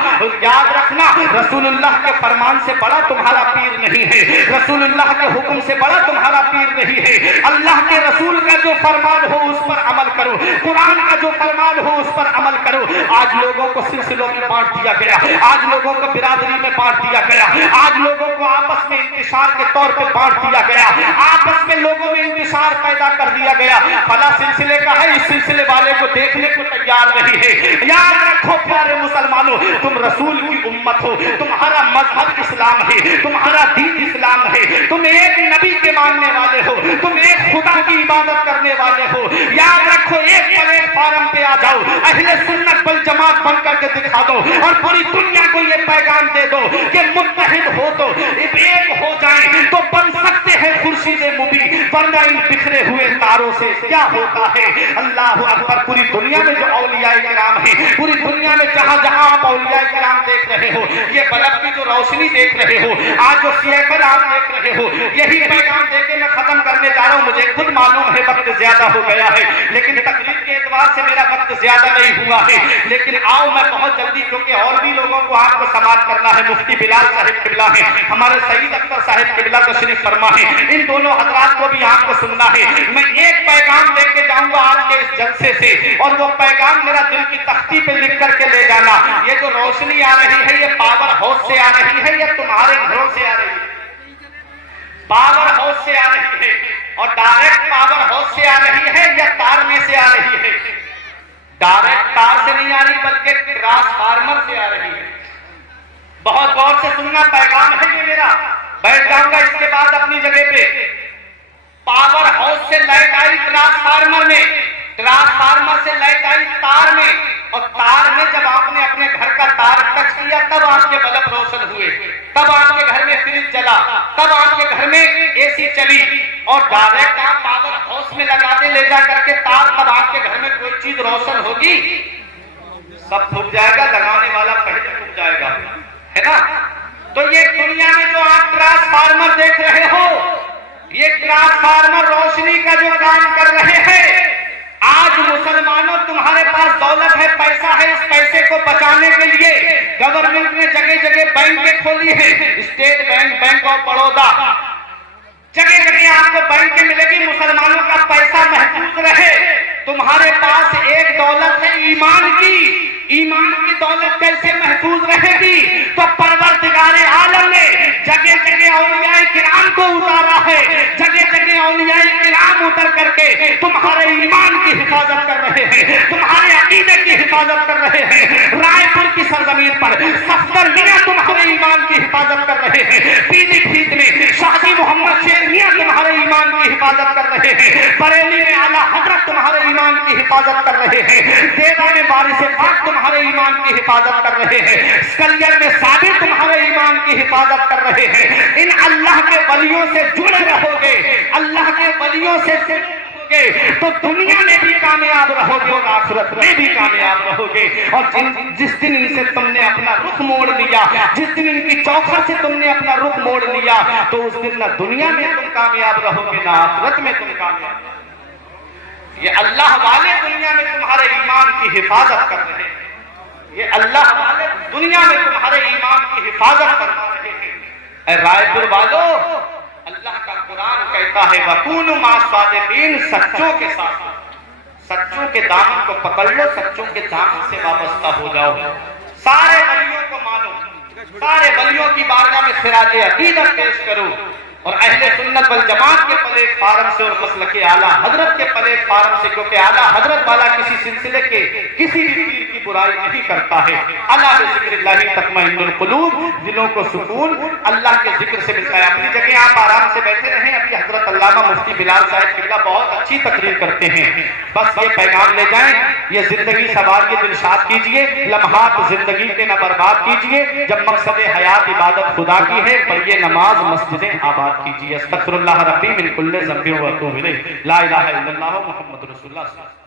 یاد رکھنا، رسول اللہ کے فرمان سے بڑا تمہارا پیر نہیں ہے، رسول اللہ کے حکم سے بڑا تمہارا پیر نہیں ہے۔ اللہ کے رسول کا جو فرمان ہو اس پر عمل کرو، قرآن کا جو فرمان ہو اس پر عمل کرو۔ آج لوگوں کو سلسلوں میں بانٹ دیا گیا، آج لوگوں کو برادری میں بانٹ دیا گیا، آج لوگوں کو آپس میں انتشار کے طور پہ بانٹ دیا گیا، آپس میں لوگوں میں انتشار پیدا کر دیا گیا۔ فلاں سلسلے کا ہے، اس سلسلے والے کو دیکھنے کو تیار نہیں ہے۔ یاد رکھو پیارے مسلمانوں، تم رسول کی امت ہو، تمہارا مذہب اسلام ہے، تمہارا دین اسلام ہے، تم ایک نبی کے ماننے والے ہو، تم ایک خدا کی عبادت کرنے والے ہو۔ یاد رکھو، ایک پلیٹ فارم پہ آ جاؤ، اہل سنت والجماعت بن کر کے دکھا دو اور پوری دنیا کو یہ پیغام دے دو کہ متحد ہو تو ایک ہو جائیں تو بن سکتے ہیں خورشید مبین، ورنہ ان بکھرے ہوئے تاروں سے کیا ہوتا ہے۔ اللہ اکبر۔ پوری دنیا میں جو اولیاء کرام ہیں، پوری دنیا میں جہاں جہاں آپ اولیاء کرام دیکھ رہے ہو، یہ بلب کی جو روشنی دیکھ رہے ہو، آج جو سیکل آپ دیکھ رہے ہو، یہی پیغام دے کے میں ختم کرنے جا رہا ہوں۔ مجھے خود معلوم ہے وقت زیادہ ہو گیا ہے، لیکن تقریر کے اعتبار سے میرا وقت زیادہ نہیں ہوا ہے، لیکن آؤ میں بہت جلدی، کیونکہ اور بھی لوگوں کو آپ کو سماعت کرنا ہے۔ مفتی بلال صاحب قبلہ ہیں، ہمارے سعید اختر صاحب قبلہ تشریف فرما ہے، ان دونوں حضرات کو بھی آپ کو سننا ہے۔ میں ایک پیغام لے کے جاؤں گا آج کے اس جلسے سے، اور وہ پیغام میرا دل کی تختی پہ لکھ کر کے لے جانا۔ یہ جو روشنی آ رہی ہے یہ پاور ہاؤس سے آ رہی ہے یا تمہارے گھروں سے آ رہی ہے؟ پاور ہاؤس سے آ رہی ہے، اور ڈائریکٹ پاور ہاؤس سے آ رہی ہے یا تار میں سے آ رہی ہے؟ ڈائریکٹ تار سے نہیں آ رہی بلکہ ٹرانسفارمر سے آ رہی ہے۔ بہت غور سے سننا، پیغام ہے یہ میرا، بیٹھ جاؤں گا اس کے بعد اپنی جگہ پہ۔ پاور ہاؤس سے لائٹ آئی ٹرانسفارمر میں، ٹرانسفارمر سے لائٹ آئی تار میں، اور تار میں جب آپ نے اپنے گھر کا تار ٹچ کیا تب آپ کے بلب روشن ہوئے، تب آپ کے گھر میں فریج چلا، تب آپ کے گھر میں اے سی چلی۔ اور ڈائریکٹ آپ پاور ہاؤس میں لگا دے لے جا کر کے تار، تب آپ کے گھر میں کوئی چیز روشن ہوگی؟ سب پھک جائے گا، لگانے والا پہلے پھک جائے گا، ہے نا؟ تو یہ دنیا میں جو آپ ٹرانسفارمر دیکھ رہے ہو، یہ ٹرانسفارمر روشنی کا جو کام کر رہے ہیں۔ آج مسلمانوں تمہارے پاس دولت ہے، پیسہ ہے، اس پیسے کو بچانے کے لیے گورنمنٹ نے جگہ جگہ بینکیں کھولی ہیں، state bank, bank of Baroda, جگہ جگہ آپ کو بینکیں ملے گی۔ مسلمانوں کا پیسہ محفوظ رہے۔ تمہارے پاس ایک دولت ہے ایمان کی، ایمان کی دولت کیسے محفوظ رہے گی؟ تو پروردگار عالم نے جگہ جگہ اولیاء کرام کو اتارا ہے، جگہ جگہ اولیاء کرام اتر کر کے تمہارے ایمان کی حفاظت کر رہے ہیں، تمہارے عقیدے کی حفاظت کر رہے ہیں۔ رائے پور کی سرزمین پر صفدر میاں تمہارے ایمان کی حفاظت کر رہے ہیں، پیلی بھیت میں شاہی محمد شیر میاں تمہارے ایمان کی حفاظت کر رہے ہیں، بریلی میں اعلیٰ حضرت تمہارے ایمان کی حفاظت کر رہے ہیں، دیوا میں بارش پاک تمہارے ایمان کی حفاظت کر رہے ہیں، سکلیئر میں صابر تمہارے ایمان کی حفاظت کر رہے ہیں۔ ان اللہ کے ولیوں سے جڑے رہو گے، اللہ کے ولیوں سے تو دنیا میں بھی کامیاب رہو گے اور آخرت میں بھی کامیاب رہو گے۔ اور جس دن ان سے تم نے اپنا رخ موڑ لیا، جس دن ان کی چوکھٹ سے تم نے اپنا رخ موڑ لیا، تو اس دن نہ دنیا میں تم کامیاب رہو گے نہ آخرت میں تم کامیاب رہو گے۔ یہ اللہ والے دنیا میں تمہارے ایمان کی حفاظت کر رہے ہیں، یہ اللہ والے دنیا میں تمہارے ایمان کی حفاظت کر رہے ہیں۔ اے رائے پور والو، اللہ کا قرآن کہتا ہے وَكُونُوا مَعَ الصَّادِقِينَ، سچوں کے ساتھ، سچوں کے دامن کو پکڑ لو، سچوں کے دامن سے وابستہ ہو جاؤ۔ سارے ولیوں کو مانو، سارے ولیوں کی بارگاہ میں خراج عقیدت پیش کرو، اور اہل سنت والجماعت کے پلیٹ فارم سے اور مسلک اعلیٰ حضرت کے پلیٹ فارم سے، کیونکہ اعلیٰ حضرت والا کسی سلسلے کے کسی بھی پیر کی برائی نہیں کرتا ہے۔ اللہ ذکر اللہ تطمئن القلوب، دلوں کو سکون اللہ کے ذکر سے ملتا ہے۔ اپنی جگہ آپ آرام سے بیٹھے رہیں، ابھی حضرت علامہ مفتی بلال صاحب قبلہ بہت اچھی تقریر کرتے ہیں، بس یہ پیغام لے جائیں، یہ زندگی سوار یہ دلشاد کیجئے، لمحات زندگی کے نہ برباد کیجئے، جب مقصد حیات عبادت خدا کی ہے پڑھیے نماز، مسجدیں آباد کیجئے۔ استغفر اللہ ربی من کل ذنب و اتوب الیہ، لا الہ الا اللہ محمد رسول اللہ۔